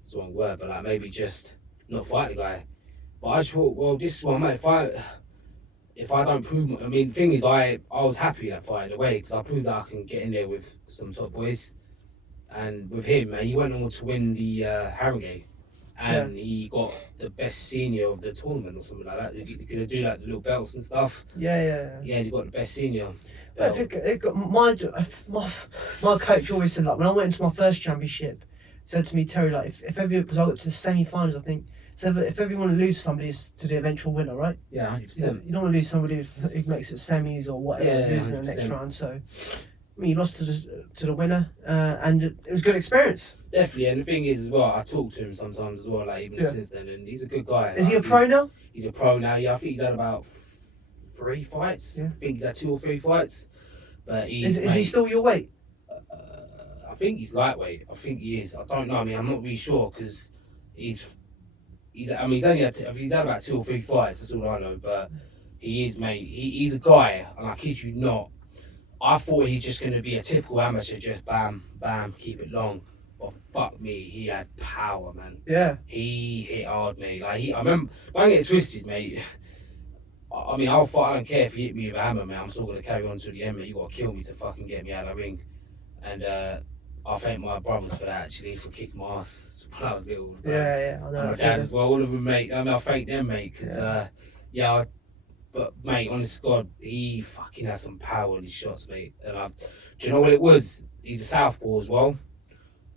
it's the wrong word, but like maybe just not fight the guy. But I just thought, well, this is what, mate. If I don't prove, the thing is, I was happy that fight in a way because I proved that I can get in there with some top boys. And with him, man, he went on to win the Haringey, and he got the best senior of the tournament or something like that. He could do like the little belts and stuff. Yeah, he got the best senior. But it got my coach always said, like, when I went into my first championship, said to me, Terry, like, because I got to the semi-finals, I think. So if ever you want to lose somebody, it's to the eventual winner, right? Yeah, 100%. You don't want to lose somebody who makes it semis or whatever, losing in the next round. So, I mean, you lost to the winner, and it was a good experience. Definitely, and the thing is as well, I talk to him sometimes as well, like even since then, and he's a good guy. Is he a pro now? He's a pro now. Yeah, I think he's had about 3 fights. I think he's had 2 or 3 fights. But is he still your weight? I think he's lightweight. I think he is. I don't know. I mean, I'm not really sure because he's only had he's had about 2 or 3 fights. That's all I know. But he is, mate. He's a guy, and I kid you not. I thought he's just going to be a typical amateur, just bam, bam, keep it long. But fuck me, he had power, man. Yeah. He hit hard, mate. Like I remember, don't get it twisted, mate. I mean, I'll fight. I don't care if you hit me with a hammer, man. I'm still going to carry on to the end, mate. You got to kill me to fucking get me out of the ring. And I thank my brothers for that, actually, for kicking my ass when I was little. So, I know. And my dad as well, all of them, mate. I thank them, mate, because but mate, honest to God, he fucking has some power in his shots, mate. And do you know what it was? He's a southpaw as well.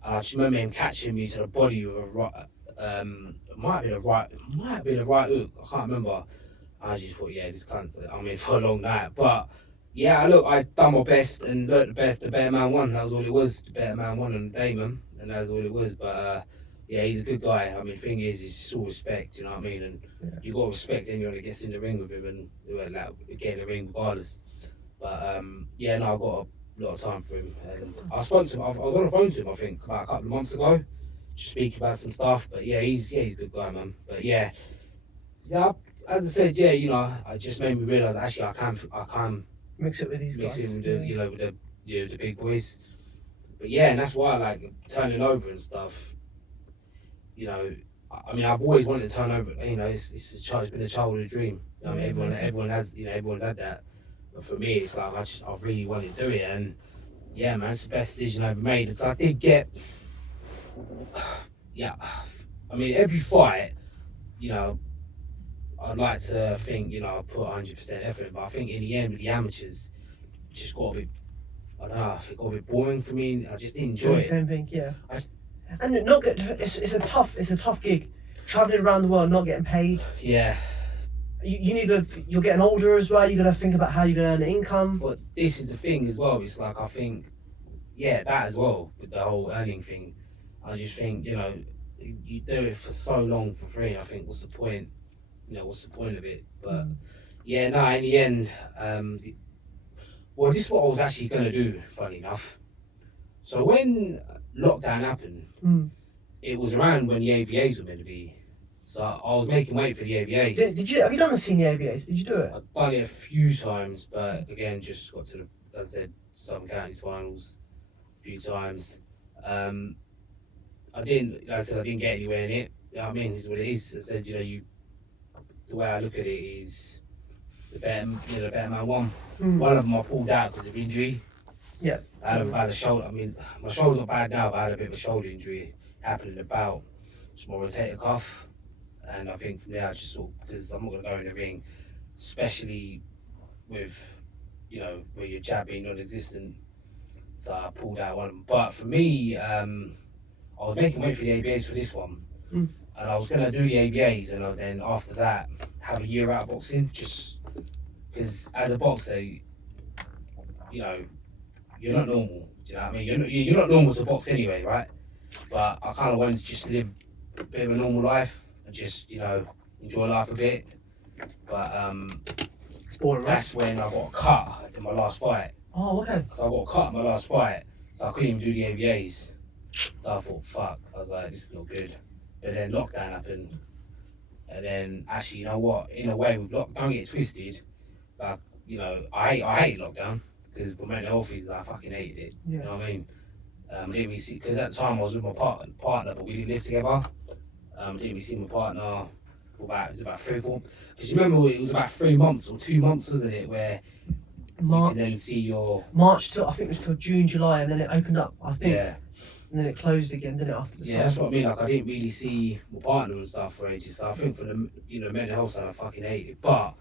And I just remember him catching me to the body with a right, it might have been a right hook. I can't remember. I just thought, this cunt's, for a long night. But yeah, look, I done my best and look, the better man won. That was all it was. The better man won on the day, man, and that was all it was. But he's a good guy. I mean, the thing is, it's all respect. You know what I mean? And you got to respect anyone that gets in the ring with him and get in the ring regardless. But I got a lot of time for him. And I spoke to him. I was on the phone to him, I think, about a couple of months ago, just speaking about some stuff. But he's a good guy, man. But as I said, it just made me realise actually I can mix it with these guys. Mix it with the big boys. But and that's why I like turning over and stuff. I've always wanted to turn over. It's been a childhood dream. Everyone has, everyone's had that. But for me, it's like I really wanted to do it, and man, it's the best decision I've ever made. Because I did get, every fight, I'd like to think, I put 100% effort, but I think in the end with the amateurs, just got to be I don't know, I think it got a bit boring for me. I just didn't Doing enjoy the it. same thing, yeah. And not get it's a tough gig, traveling around the world, not getting paid. Yeah. You need to. You're getting older as well. You got to think about how you're gonna earn the income. But this is the thing as well. It's like I think, yeah, that as well with the whole earning thing. I just think you do it for so long for free. I think what's the point? What's the point of it? But yeah, no. In the end, well, this is what I was actually gonna do. Funny enough. So when lockdown happened, it was around when the ABAs were meant to be. So I was making way for the ABAs. Did you have you done the senior ABAs? Did you do it? I've done it a few times, but again, just got to the, as I said, Southern Counties finals a few times. I didn't get anywhere in it. You know what I mean? It's what it is. I said, the way I look at it is the better man won. One of them I pulled out because of injury. Yeah. I had a shoulder. I mean, my shoulder's not bad now, but I had a bit of a shoulder injury happening about small rotator cuff. And I think from there, I just sort of, because I'm not going to go in the ring, especially with, where your jab being non-existent. So I pulled out one of them. But for me, I was making way for the ABAs for this one. And I was going to do the ABAs and then after that, have a year out of boxing. Just because as a boxer, you're not normal. Do you know what I mean? You're not normal to box anyway, right? But I kind of wanted to just live a bit of a normal life and just, enjoy life a bit. But that's when I got a cut in my last fight. Oh, okay. So I got a cut in my last fight, so I couldn't even do the ABAs. So I thought, fuck. I was like, this is not good. But then lockdown happened. And then, actually, you know what? In a way, with lockdown, don't get twisted. Like, I hate lockdown. Because for mental health reasons, I fucking hated it. Yeah. You know what I mean? Didn't really see, because at the time I was with my partner, but we didn't live together. Didn't really see my partner for about 3 or 4. Because you remember it was about 3 months or 2 months, wasn't it? Where March, you can then see your March till I think it was till June, July, and then it opened up. I think. Yeah. And then it closed again, didn't it? After the summer. That's what I mean. Like I didn't really see my partner and stuff for ages. So I think for the mental health side, I fucking hated it. But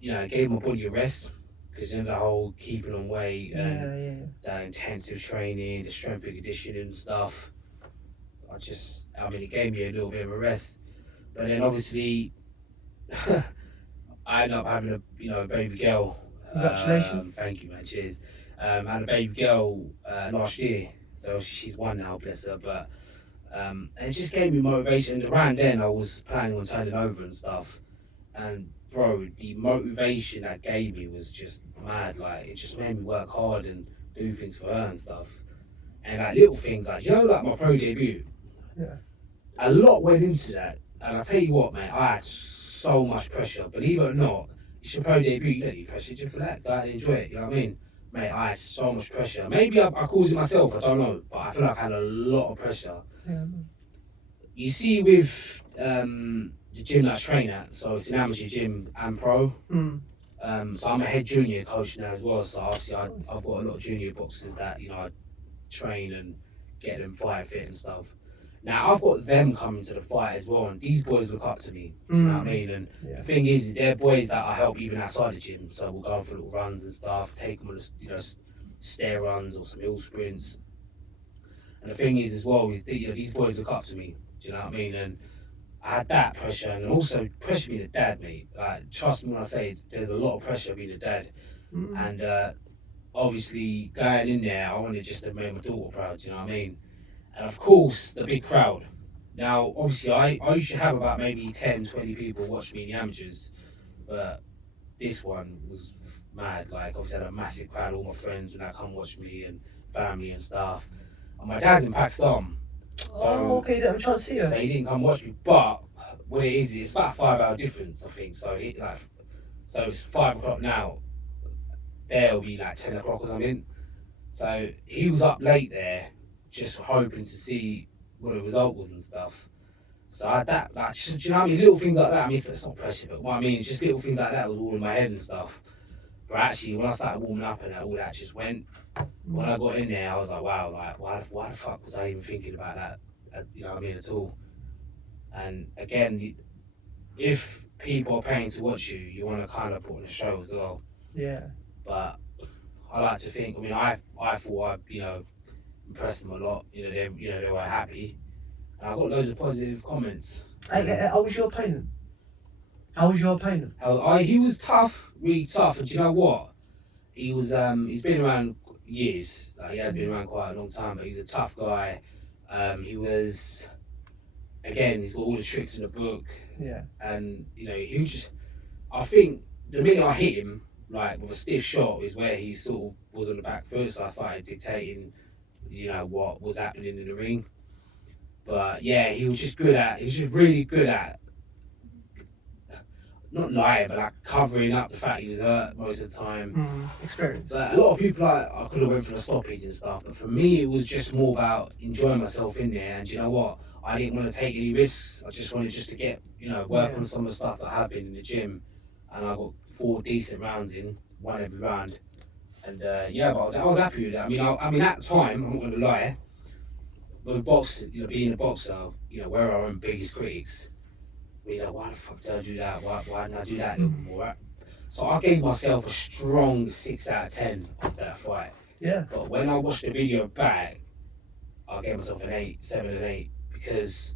it gave my body a rest. Because the whole keeping on weight and the intensive training, the strength and conditioning and stuff. It gave me a little bit of a rest. But then obviously, I ended up having a baby girl. Congratulations. Thank you, man. Cheers. I had a baby girl last year. So she's 1 now, bless her. But and it just gave me motivation. And around then, I was planning on turning over and stuff. And bro, the motivation that gave me was just mad. Like it just made me work hard and do things for her and stuff. And like little things like like my pro debut. Yeah. A lot went into that. And I tell you what, man, I had so much pressure. Believe it or not, it's your pro debut. You don't need pressure, just relax, go out and enjoy it. You know what I mean? Mate, I had so much pressure. Maybe I caused it myself. I don't know, but I feel like I had a lot of pressure. Yeah. You see, with the gym that I train at, so it's an amateur gym and pro. So I'm a head junior coach now as well. So obviously I've got a lot of junior boxers that I train and get them fight fit and stuff. Now I've got them coming to the fight as well, and these boys look up to me. You know what I mean? And the thing is, they're boys that I help even outside the gym. So we'll go for little runs and stuff, take them on stair runs or some hill sprints. And the thing is as well, is these boys look up to me. Do you know what I mean? And I had that pressure, and also pressure being a dad, mate. Like, trust me when I say there's a lot of pressure being a dad. And obviously going in there, I wanted just to make my daughter proud. Do you know what I mean? And of course, the big crowd. Now, obviously, I used to have about maybe 10, 20 people watch me in the amateurs, but this one was mad. Like, obviously, I had a massive crowd, all my friends and that come watch me and family and stuff. And my dad's in Pakistan. So, okay, you didn't have a chance to see her. So he didn't come watch me, but what it is, it's about a 5-hour difference, I think. So so it's 5 o'clock now. There'll be like 10 o'clock or something. So he was up late there, just hoping to see what the result was and stuff. So I had that, like, do you know what I mean? Little things like that. I mean, it's not pressure, but what I mean is just little things like that was all in my head and stuff. But actually, when I started warming up and all that just went, when I got in there, I was like, wow, like, why the fuck was I even thinking about that? You know what I mean, at all? And again, if people are paying to watch you, you want to kind of put on a show as well. Yeah. But I like to think. I mean, I thought I impressed them a lot. They were happy, and I got loads of positive comments. How was your opponent? How was your opponent? He was tough, really tough, and do you know what? He's been around years. Like, he has been around quite a long time, but he's a tough guy. He's got all the tricks in the book. Yeah. And I think the minute I hit him, like with a stiff shot, is where he sort of was on the back foot. So I started dictating, what was happening in the ring. But yeah, he was just really good at not lying, but like covering up the fact he was hurt most of the time. Experience. But a lot of people, I could have went for the stoppage and stuff, but for me it was just more about enjoying myself in there. And you know what? I didn't want to take any risks. I just wanted to get, work on some of the stuff that I have been in the gym. And I got 4 decent rounds in, one every round. And but I was happy with that. I mean, at the time, I'm not going to lie, with boxing, being a boxer, we're our own biggest critics. Why the fuck did I do that? Why didn't I do that a little bit more? So I gave myself a strong 6 out of 10 after that fight. Yeah. But when I watched the video back, I gave myself an 8, 7 and 8, because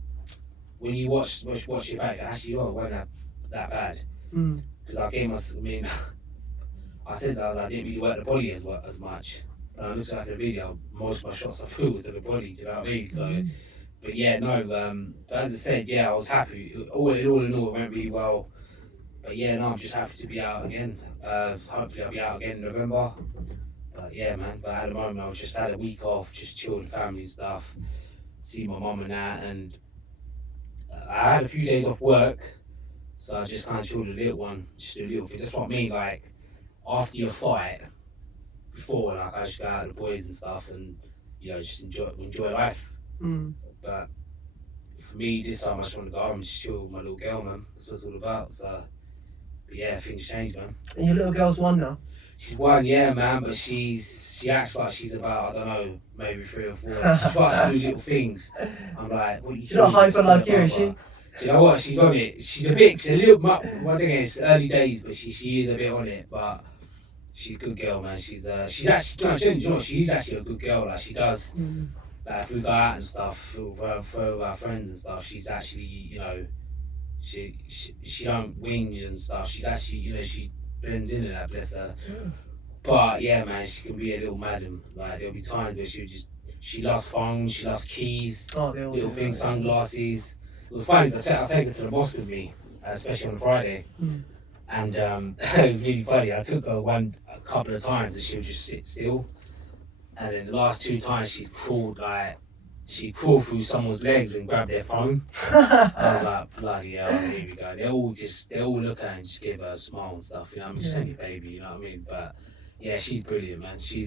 when you watch it back, actually, it wasn't that bad. Because I gave myself, I said that I didn't really work the body as much. And I looked at the video, most of my shots I threw was to the body, do you know what I mean? So. But yeah, but as I said, I was happy. All in all, it went really well. But I'm just happy to be out again. Hopefully I'll be out again in November. But yeah, man. But at the moment, I just had a week off, just chill with family stuff, see my mum and that. And I had a few days off work, so I just kind of chilled a little one, just do a little thing. That's what I mean, like, after your fight, before, like, I just go out with the boys and stuff and, just enjoy life. But for me, this time I just want to go home and just chill with my little girl, man. That's what it's all about. So, but yeah, things change, man. And your little girl's 1 now? She's 1, yeah, man, but she acts like she's about, I don't know, maybe 3 or 4. She tries to do little things. I'm like, what are you doing? She's not hyper like you, is she? Do you know what? She's on it. She's a little, well, I think it's early days, but she is a bit on it. But she's a good girl, man. She's actually, she's actually a good girl. Like, she does. Like, if we go out and stuff with our friends and stuff, she's actually, she don't whinge and stuff. She's actually, she blends in that, bless her. But yeah, man, she can be a little madam. Like, there'll be times where she loves phones, she loves keys, little things, sunglasses. It was funny, I take her to the mosque with me, especially on Friday. And it was really funny. I took her a couple of times and she would just sit still. And then the last 2 times she crawled through someone's legs and grabbed their phone. I was like, bloody hell, here we go. They all look at her and just give her a smile and stuff, she's only a baby, you know what I mean? But yeah, she's brilliant, man. She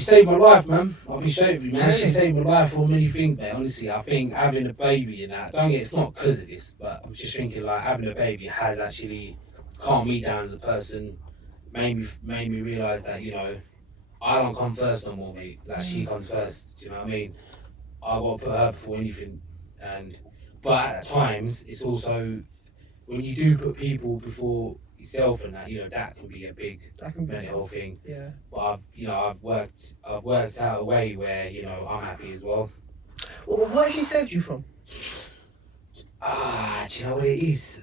saved my life, man. I'll be straight with you, man. Really? She saved my life for many things, man. Honestly, I think having a baby and that, it's not because of this, but I'm just thinking, like, having a baby has actually calmed me down as a person, made me realise that, I don't come first no more, mate. Like, she comes first. Do you know what I mean? I got to put her before anything. But at times, it's also when you do put people before yourself and that, that can be a big mental thing. Yeah. But I've worked out a way where I'm happy as well. Well, where has she saved you from? Do you know what it is?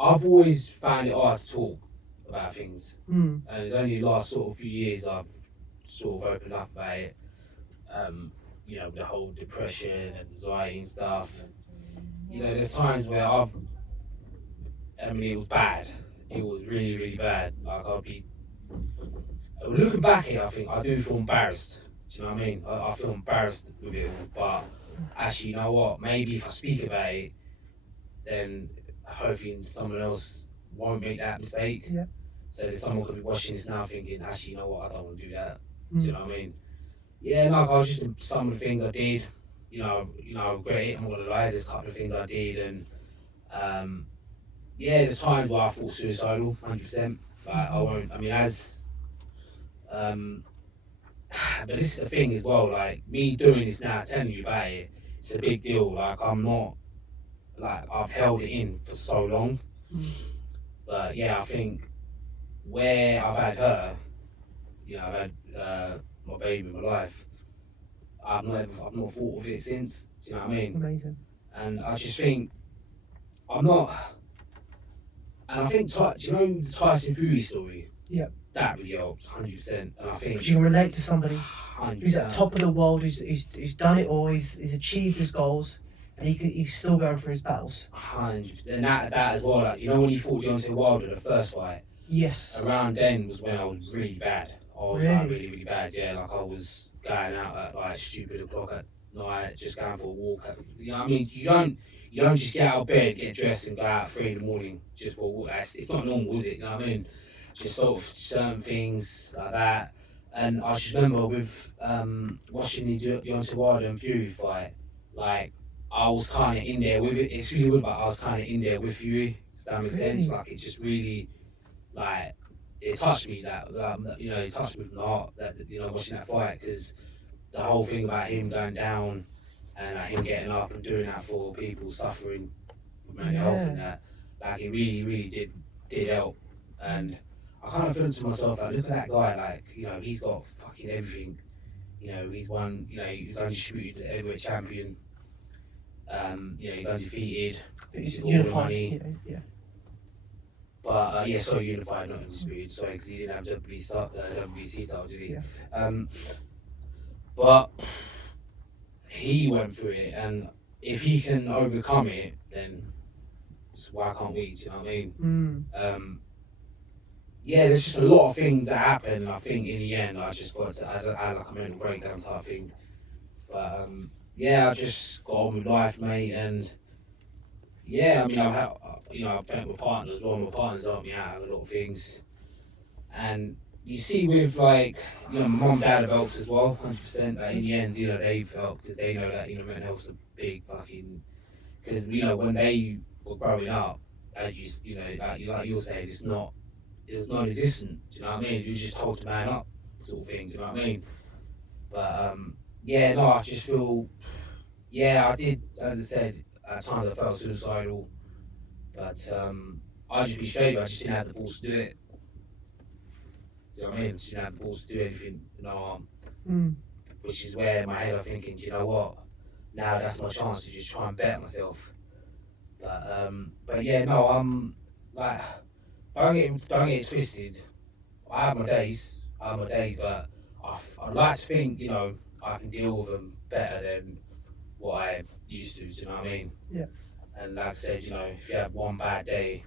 I've always found it hard to talk about things, and it's only the last sort of few years I've sort of opened up about it. The whole depression and anxiety and stuff. There's times where it was bad. It was really, really bad. Like, looking back at it, I think I do feel embarrassed. Do you know what I mean? I feel embarrassed with it all, but actually, you know what? Maybe if I speak about it, then hopefully someone else won't make that mistake. Yeah. So that someone could be watching this now thinking, actually, you know what, I don't want to do that. Do you know what I mean? Yeah, no, I was just some of the things I did, I regret it, I'm not gonna lie, there's a couple of things I did, and there's times where I thought suicidal, 100%, but I won't, but this is the thing as well, like, me doing this now, telling you about it, it's a big deal, like, I'm not, like, I've held it in for so long, but yeah, I think where I've had her, I've had my baby in my life. I've not thought of it since. Do you know what I mean? Amazing. And I just think I'm not. And I think do you know the Tyson Fury story? Yeah. That really helped, 100%. And I think You can relate to somebody 100%. who's at the top of the world, who's done it all, he's achieved his goals, and he's still going through his battles. 100%. And that as well. Like, when he fought Deontay Wilder the first fight. Yes. Around then was when I was really bad. I was Really? like really bad. Yeah, like I was going out at like stupid o'clock at night, just going for a walk. You know what I mean? You don't just get out of bed, get dressed, and go out at 3 a.m. just for a walk. It's not normal, is it? You know what I mean? Just sort of certain things like that. And I just remember with watching the Deontay Wilder and Fury fight, like I was kind of in there with it. It's really weird, but I was kind of in there with Fury. Does that make sense? Like it just really, like, it touched me. It touched me from the heart. Watching that fight, because the whole thing about him going down and him getting up and doing that for people suffering with mental health and that, like it really did help. And I kind of feel to myself, like, look at that guy, like, he's got fucking everything. He's won, he's undisputed heavyweight champion. He's undefeated. He's got all the unified. money. Yeah. But unified, not undisputed. Sorry, because he didn't have WBC title, did he? Yeah. But he went through it, and if he can overcome it, then why can't we? Do you know what I mean? There's just a lot of things that happen, and I think in the end I just got to add like a mental breakdown type thing. But I just got on with life, mate, and I've met my partner as well. My partner's helped me out with a lot of things, and you see with like my mum and dad have helped as well, 100%. Like in the end, they've helped because they know that mental health's a big fucking, because when they were growing up, as like you're saying, it was non-existent. Do you know what I mean? You were just told to man up, sort of thing. Do you know what I mean? But I just feel, I did, as I said, at times I felt suicidal, but I just be straight. I just didn't have the balls to do it. Do you know what I mean? Just didn't have the balls to do anything, no harm. Which is where in my head I'm thinking, do you know what? Now that's my chance to just try and better myself. I'm like, don't get it twisted. I have my days, but I'd like to think, I can deal with them better than what I used to. Do you know what I mean? Yeah. And like I said, if you have one bad day,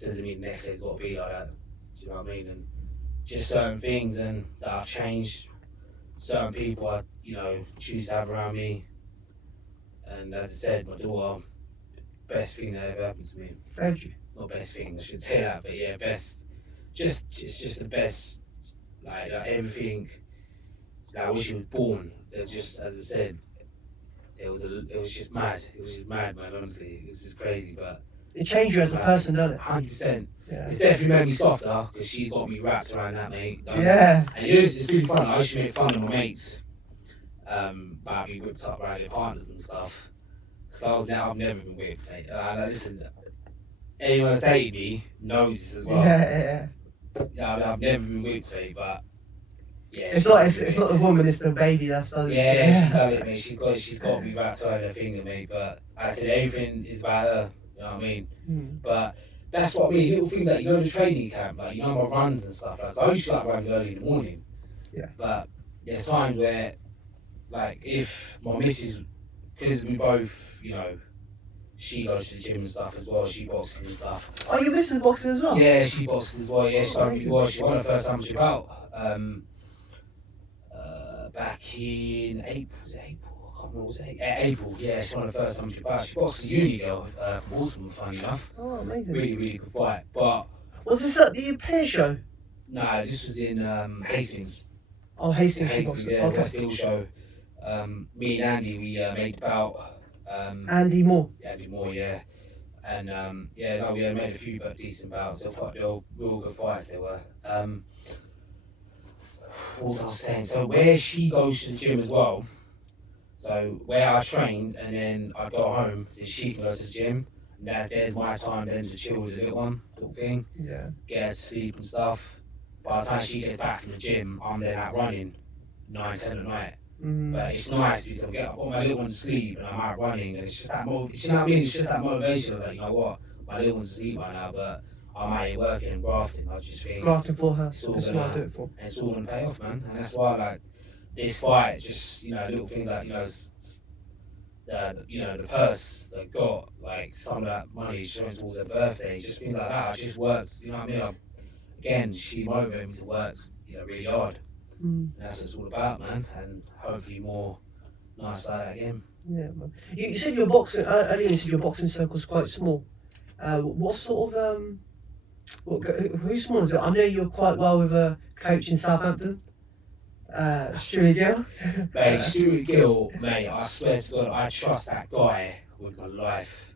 doesn't mean the next day's got to be like that. Do you know what I mean? And just certain things and that I've changed, certain people I choose to have around me. And as I said, my daughter, best thing that ever happened to me. Saved you. Not best thing, I should say that, but yeah, best. It's just the best. Like everything. Like when she was born, it was just, as I said, it was just mad. It was just mad, man. Honestly, it was just crazy, but it changed you as a person, doesn't it? 100%. Yeah. It's definitely made me softer because she's got me wrapped around that, mate. Yeah. And it's really fun. I used to make fun of my mates about being whipped up by their partners and stuff. Because I've never been whipped, mate. Listen, anyone that's dated me knows this as well. Yeah. I've never been whipped, mate, but yeah. It's not the woman, it's the baby that's done it. Yeah, she's done it, mate. She's got me wrapped around her finger, mate. But I said everything is about her. You know what I mean? But that's what I mean. Little things like the training camp, like my runs and stuff. Like, so I used to like run early in the morning. Yeah. But there's times where, like, if my missus, because we both, she goes to the gym and stuff as well. She boxes and stuff. Oh, your missus boxing as well? Yeah, she boxes as well. Yeah, she done really well. She won her first amateur bout. Back in April. Was it April? I can't remember. Was it April? Yeah, she won her first amateur bout. She boxed a uni girl from Baltimore, funny enough. Oh, amazing. Really, really good fight. But was this at the Peer show? no, this was in Hastings. Oh, Hastings. Yeah, Okay. Still show. Me and Andy, we made the bout. Andy Moore. Andy Moore, yeah. And we made a few decent bouts. They were real good fights. They were. What was I saying? So where she goes to the gym as well. So where I trained and then I go home, then she can go to the gym. And there's my time then to chill with the little one, sort of thing. Yeah. Get her to sleep and stuff. By the time she gets back from the gym, I'm then out running 9, 10 at night. But it's nice because I've got my little one to sleep and I'm out running, and it's just that you know what I mean? It's just that motivation. I was like, you know what, my little one's asleep right now, but I'm out here working and grafting. I just think Grafting for her. it's all That's what I do gonna, it for. and it's all gonna pay off, man. And that's why, like, this fight, just, you know, little things like, you know, the purse they got, like some of that money just went towards her birthday, just things like that. It just works, you know what I mean? Again, she motivated me to work, you know, really hard. And that's what it's all about, man. And hopefully more nice like that again. Yeah, man. You said your boxing earlier. You said your boxing circle's quite small. What sort of who's small is it? I know you're quite well with a coach in Southampton, Stuart Gill. Mate, Stuart Gill, mate, I swear to God, I trust that guy with my life.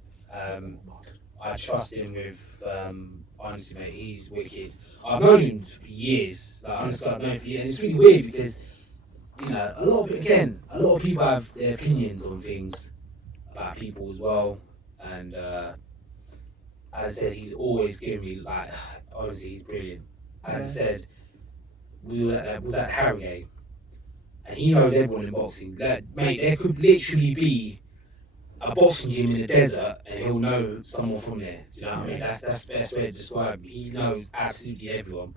I trust him with, honestly, mate, he's wicked. I've known him for years. Like, honestly, I've known him for years. And it's really weird because, you know, a lot of people have their opinions on things about people as well. And as I said, he's always given me, like, honestly, he's brilliant. As I said, we was at Harrogate, and he knows everyone in boxing. That, mate, there could literally be a boxing gym in the desert, and he'll know someone from there. Do you know what I mean? That's the best way to describe it. He knows absolutely everyone.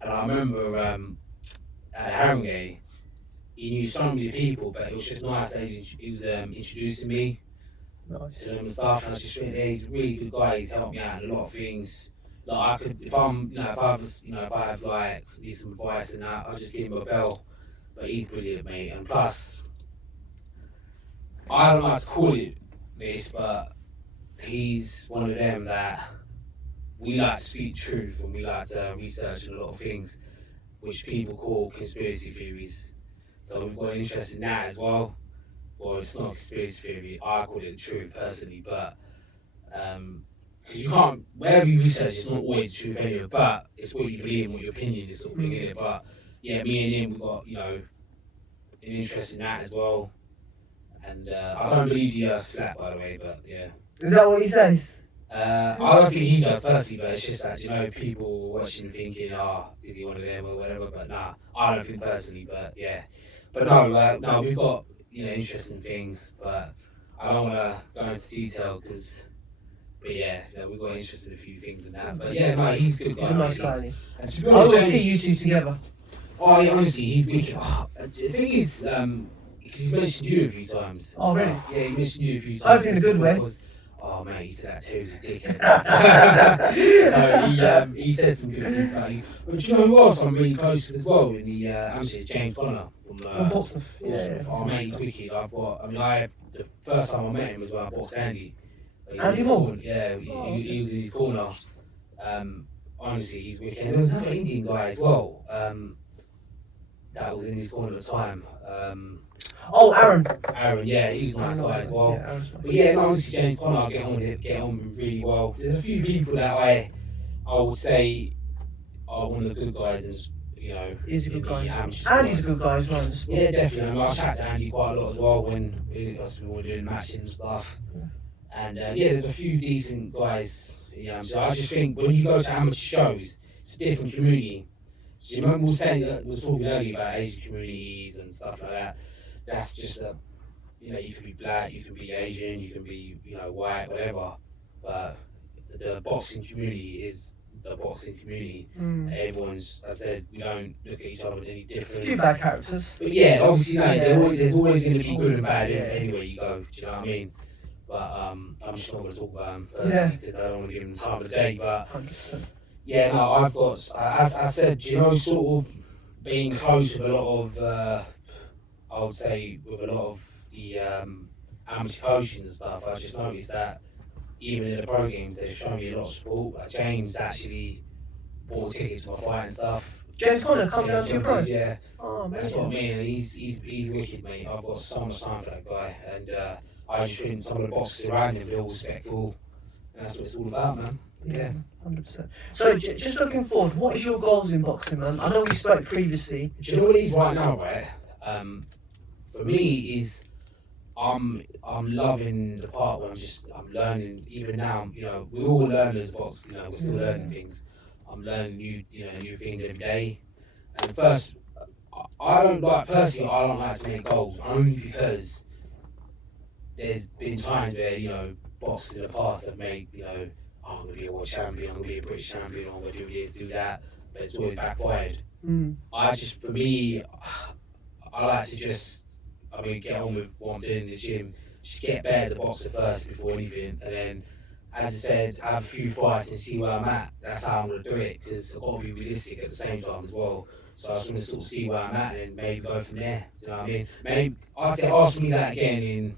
And I remember at Harrogate, he knew so many people, but it was just nice that he was introducing me to them and stuff. And I just think he's a really good guy. He's helped me out in a lot of things. Like, I could, if I have like need some advice and that, I'll just give him a bell. But he's brilliant, mate. And plus, I don't like to call it this, but he's one of them that we like to speak truth, and we like to research a lot of things which people call conspiracy theories. So we've got an interest in that as well. Well, it's not a conspiracy theory, I call it the truth personally, but because you can't, wherever you research, it's not always the truth anyway, but it's what you believe and what your opinion is, sort of thing, isn't it? But yeah, me and him, we've got, you know, an interest in that as well. And I don't believe the Earth's flat, by the way, but yeah. Is that what he says? I don't think he does personally, but it's just that, you know, people watching thinking, is he one of them or whatever, but nah, I don't think personally, but yeah. But no, we've got, you know, interesting things, but I don't want to go into detail but yeah, we've got interested in a few things in that. But yeah, no, he's a good guy. He's a nice guy. And to be I honest, always see you two together. Oh, yeah, honestly, he's wicked. The thing is, because he's mentioned you a few times. Oh, really? Yeah, he mentioned you a few times. I hope in a good way. Oh, mate, he said that too, he's a dickhead. No, he said some good things about you. But do you know who else I'm really close to as well in the amateur? James Conner From Portsmouth. Yeah. Oh, mate, he's wicked. The first time I met him was when I boxed Andy. Andy Moore? Yeah, he was in his corner. Honestly, he's wicked. And there was another Indian guy as well that was in his corner at the time. Aaron. Aaron, yeah, he was a nice guy as well. Yeah, Aaron's nice. But yeah, no, honestly, James Conner, I get on with really well. There's a few people that I would say are one of the good guys, and you know, He's a good guy. Andy's Andy's a good guy as well in the sport. Yeah, definitely. I mean, I chat to Andy quite a lot as well when we were doing matching and stuff. And yeah, there's a few decent guys. So I just think when you go to amateur shows, it's a different community. So you remember we was talking earlier about Asian communities and stuff like that. That's just you can be black, you can be Asian, you can be, white, whatever. But the boxing community is the boxing community. Everyone's, as I said, we don't look at each other any different. A few bad characters. But yeah, obviously, there's always going to be good and bad anywhere you go. Do you know what I mean? But I'm just not going to talk about them personally because I don't want to give them the time of the day. But 100%. yeah, no, I've got, as I said, sort of being close with a lot of, I would say, with a lot of the amateur coaching and stuff, I just noticed that even in the pro games, they've shown me a lot of support. Like James actually bought tickets to my fight and stuff. James Conner coming down to your pro? Yeah. Oh, man. That's what I mean. And he's wicked, mate. I've got so much time for that guy. And I just think some of the boxers around him, they're all respectful. And that's what it's all about, man. Yeah. 100%. So, just looking forward, what is your goals in boxing, man? I know we spoke previously. Do you know what it is right now, right? For me, is I'm loving the part where I'm learning. Even now, we all learn as box. We're still learning things. I'm learning new things every day. And first, I don't like personally. I don't like to make goals only because there's been times where boxers in the past have made I'm gonna be a world champion. I'm gonna be a British champion. I'm gonna do this, do that. But it's always backfired. For me, I like to get on with what I'm doing in the gym. Just get better as a boxer first before anything, and then, as I said, have a few fights and see where I'm at. That's how I'm gonna do it, because I've got to be realistic at the same time as well. So I just want to sort of see where I'm at and maybe go from there. Do you know what I mean? Maybe ask me that again in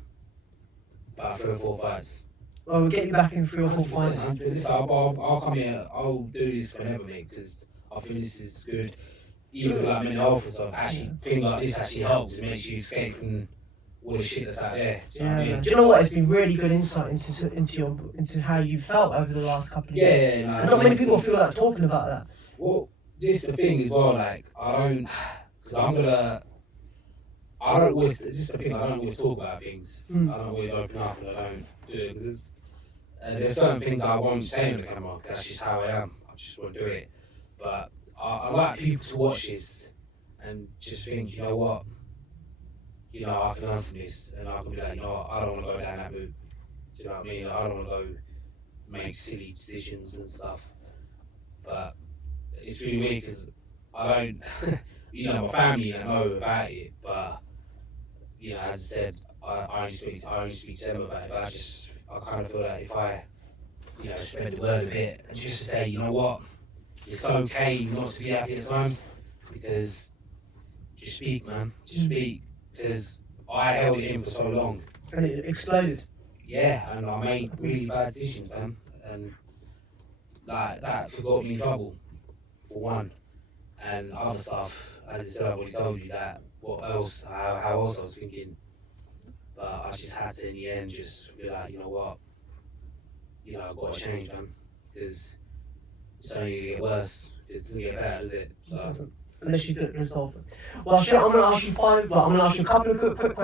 about 3 or 4 fights. Well, we'll get you back in 3 or 4 fights. I'll come here. I'll do this whenever, mate, because I think this is good. Even for like mental health and stuff, actually, things like this actually helps. It makes you escape from all the shit that's out there. Do you know what I mean? Do you know what? It's been really good insight into how you felt over the last couple of years. Yeah. And not many people feel like talking about that. Well, this is the thing as well. Like, this is the thing. I don't always talk about things. I don't always open up, and I don't do it because there's certain things I won't say on the camera. That's just how I am. I just won't do it. But I like people to watch this and just think, you know what, I can learn from this, and I can be like, I don't want to go down that route. Do you know what I mean? I don't want to go make silly decisions and stuff. But it's really weird because I don't, my family know about it, but as I said, I only speak to them about it. But I kind of feel like if I, spread the word a bit, and just to say, you know what, it's okay not to be happy at times, because just speak, man. Just speak, because I held it in for so long. And it exploded. Yeah, and I made really bad decisions, man. And like that could got me in trouble, for one. And other stuff, as I said, I've already told you that. What else? How else I was thinking. But I just had to, in the end, just feel like, you know what? I've got to change, man. Because it's only going to get worse. It doesn't get better, does it? So. Unless you don't resolve it. Well, Sher, I'm going to ask you I'm going to ask you a couple of quick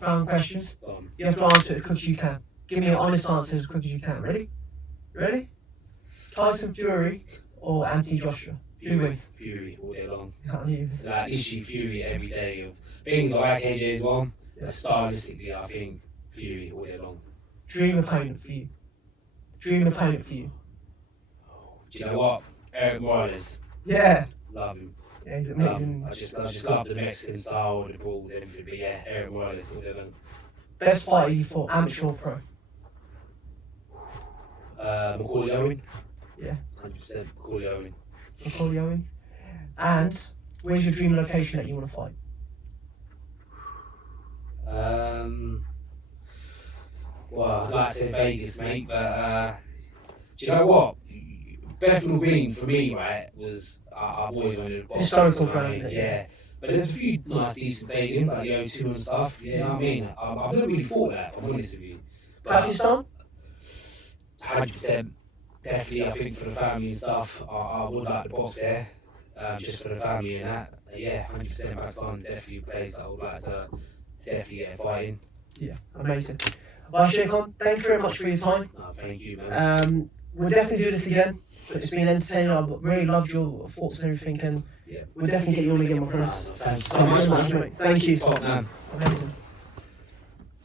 round questions. You have to answer it as quick as you can. Give me an honest answer as quick as you can. Ready? Ready? Tyson Fury or Anthony Joshua? Fury all day long. Like issue Fury every day of things like AJ as well. Yeah. Stylistically, I think Fury all day long. Dream opponent for you. Do you know what? Eric Morales. Yeah. Love him. Yeah, he's amazing. I just love the Mexican style, the brawls, everything. But yeah, Eric Morales all day long. Best fighter you fought, amateur or pro? Macaulay Owen. Yeah. 100% Macaulay Owen. Macaulay Owens. And where's your dream location that you want to fight? Well, I'd like to say Vegas, mate, but do you know what? Bethnal Green for me, right, was I've always wanted to box. Historical ground, yeah. But there's a few nice, decent stadiums like the O2 and stuff. You know what I mean? I've never really thought that, if I'm honest with you. Pakistan? 100%. Definitely, I think for the family and stuff, I would like to box there, just for the family and that. Yeah, 100% Pakistan's definitely a place I would like to definitely get a fight in. Yeah, amazing. Well, Sher Khan, thank you very much for your time. Oh, thank you, man. We'll definitely do this again. It's been entertaining. I've really loved your thoughts and everything, and we'll definitely get you on again, my friend. Thank you so much, mate. Thank you. Top man. Amazing.